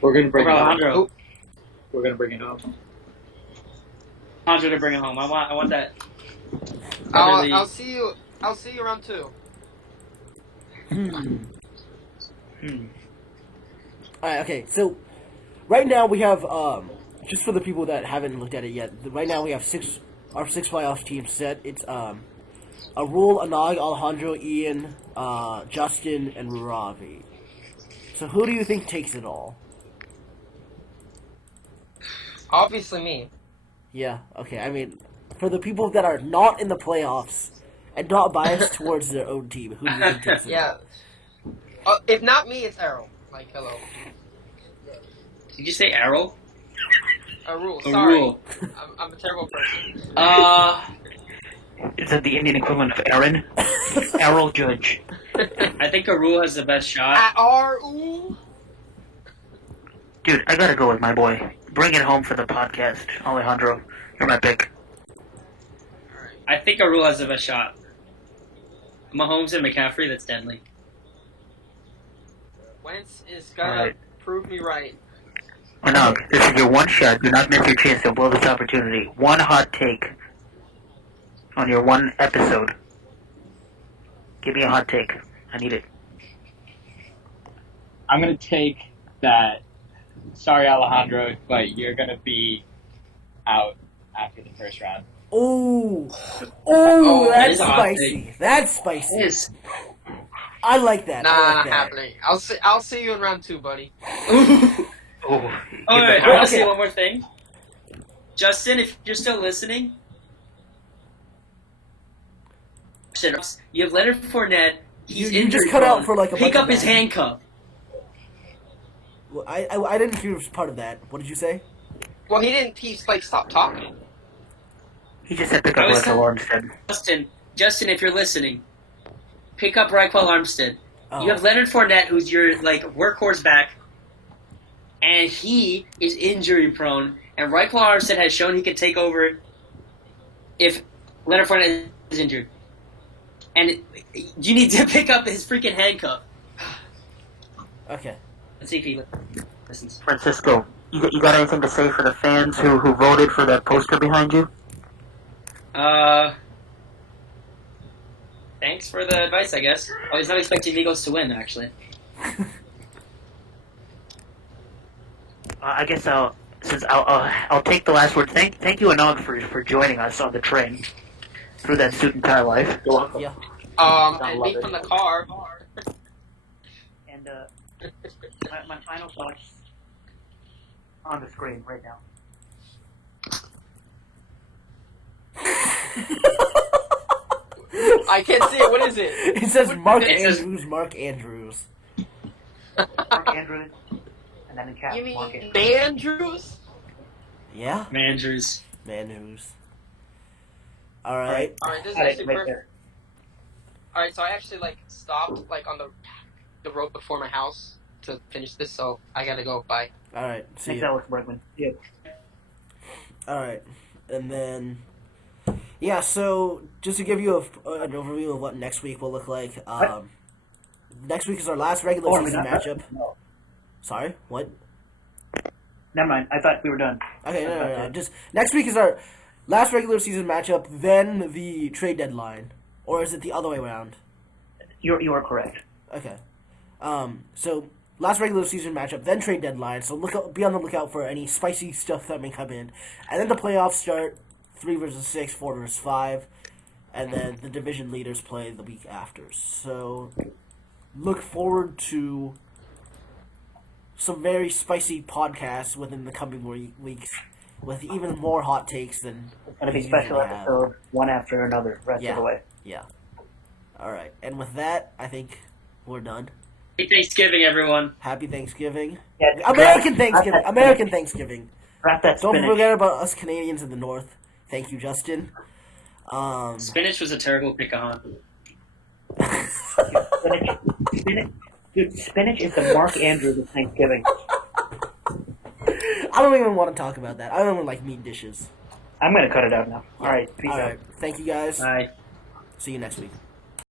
We're gonna bring Alejandro. We're gonna bring it home. Alejandro to bring it home. I want that. I'll see you. I'll see you around 2. Alright, okay, so right now we have just for the people that haven't looked at it yet, right now we have our 6 playoff teams set. It's Arul, Anagh, Alejandro, Ian, Justin, and Ravi. So who do you think takes it all? Obviously me. Yeah, okay, I mean, for the people that are not in the playoffs and not biased towards their own team, who do you think takes it all? Yeah. If not me, it's Errol. Like, hello. Did you say Errol? Arul, sorry. Arul. I'm a terrible person. Is that the Indian equivalent of Aaron? Errol Judge. I think Arul has the best shot. Arul? Dude, I gotta go with my boy. Bring it home for the podcast, Alejandro. You're my pick. I think Arul has the best shot. Mahomes and McCaffrey, that's deadly. Wentz is gonna prove me right. Anagh, this is your one shot. Do not miss your chance to blow this opportunity. One hot take on your one episode. Give me a hot take. I need it. I'm gonna take that. Sorry, Alejandro, but you're gonna be out after the first round. Oh, that that's is a hot spicy. That's spicy. It is. I like that. Nah, I like not that. happening. I'll see you in round 2, buddy. Alright, I want to say one more thing. Justin, if you're still listening, you have Leonard Fournette. He's You injured. just cut out for like a Pick bunch up of his that. handcuff. Well, I didn't hear part of that. What did you say? Well, he didn't. He's like stopped talking. He just said pick up Raquel Armstead. Justin, if you're listening, pick up Raquel Armstead. Oh. You have Leonard Fournette, who's your workhorse back, and he is injury prone. And Raquel Armstead has shown he can take over if Leonard Fournette is injured. And you need to pick up his freaking handcuff. Okay. Let's see if he listens. Francisco, you got anything to say for the fans who voted for that poster behind you? Thanks for the advice, I guess. I was not expecting Migos to win, actually. I guess I'll take the last word. Thank you, Anagh, for joining us on the train through that suit and tie life. You're welcome. Yeah. And me from the car. And my final thoughts on the screen right now. I can't see it. What is it? It says Mark It says- Andrews. Mark Andrews. Mark Andrews, and then in cap, You mean Mark Andrews. Andrews? Yeah. Mandrews. Manus. All right. Alright, this is Got it, actually right perfect. there. Alright, so I actually stopped on the road before my house to finish this, so I gotta go. Bye. All right. See Thanks, you. Alex Bregman. Yeah. All right. And then, yeah. So just to give you an overview of what next week will look like. Next week is our last regular season matchup. No. Sorry. What? Never mind. I thought we were done. Okay. No. Just next week is our last regular season matchup. Then the trade deadline, or is it the other way around? You are correct. Okay. So last regular season matchup, then trade deadline. So be on the lookout for any spicy stuff that may come in, and then the playoffs start 3 versus 6, 4 versus 5, and then the division leaders play the week after. So look forward to some very spicy podcasts within the coming weeks with even more hot takes than it's going to be special episode one after another rest of the way. Yeah. All right. And with that, I think we're done. Happy Thanksgiving, everyone. Happy Thanksgiving. Yeah, American Thanksgiving. American Thanksgiving. Wrap that spinach. Don't forget about us Canadians in the North. Thank you, Justin. Spinach was a terrible pick, Ahaan. Spinach is the Mark Andrews of Thanksgiving. I don't even want to talk about that. I don't even like meat dishes. I'm going to cut it out now. All right. Peace out. Thank you, guys. Bye. See you next week.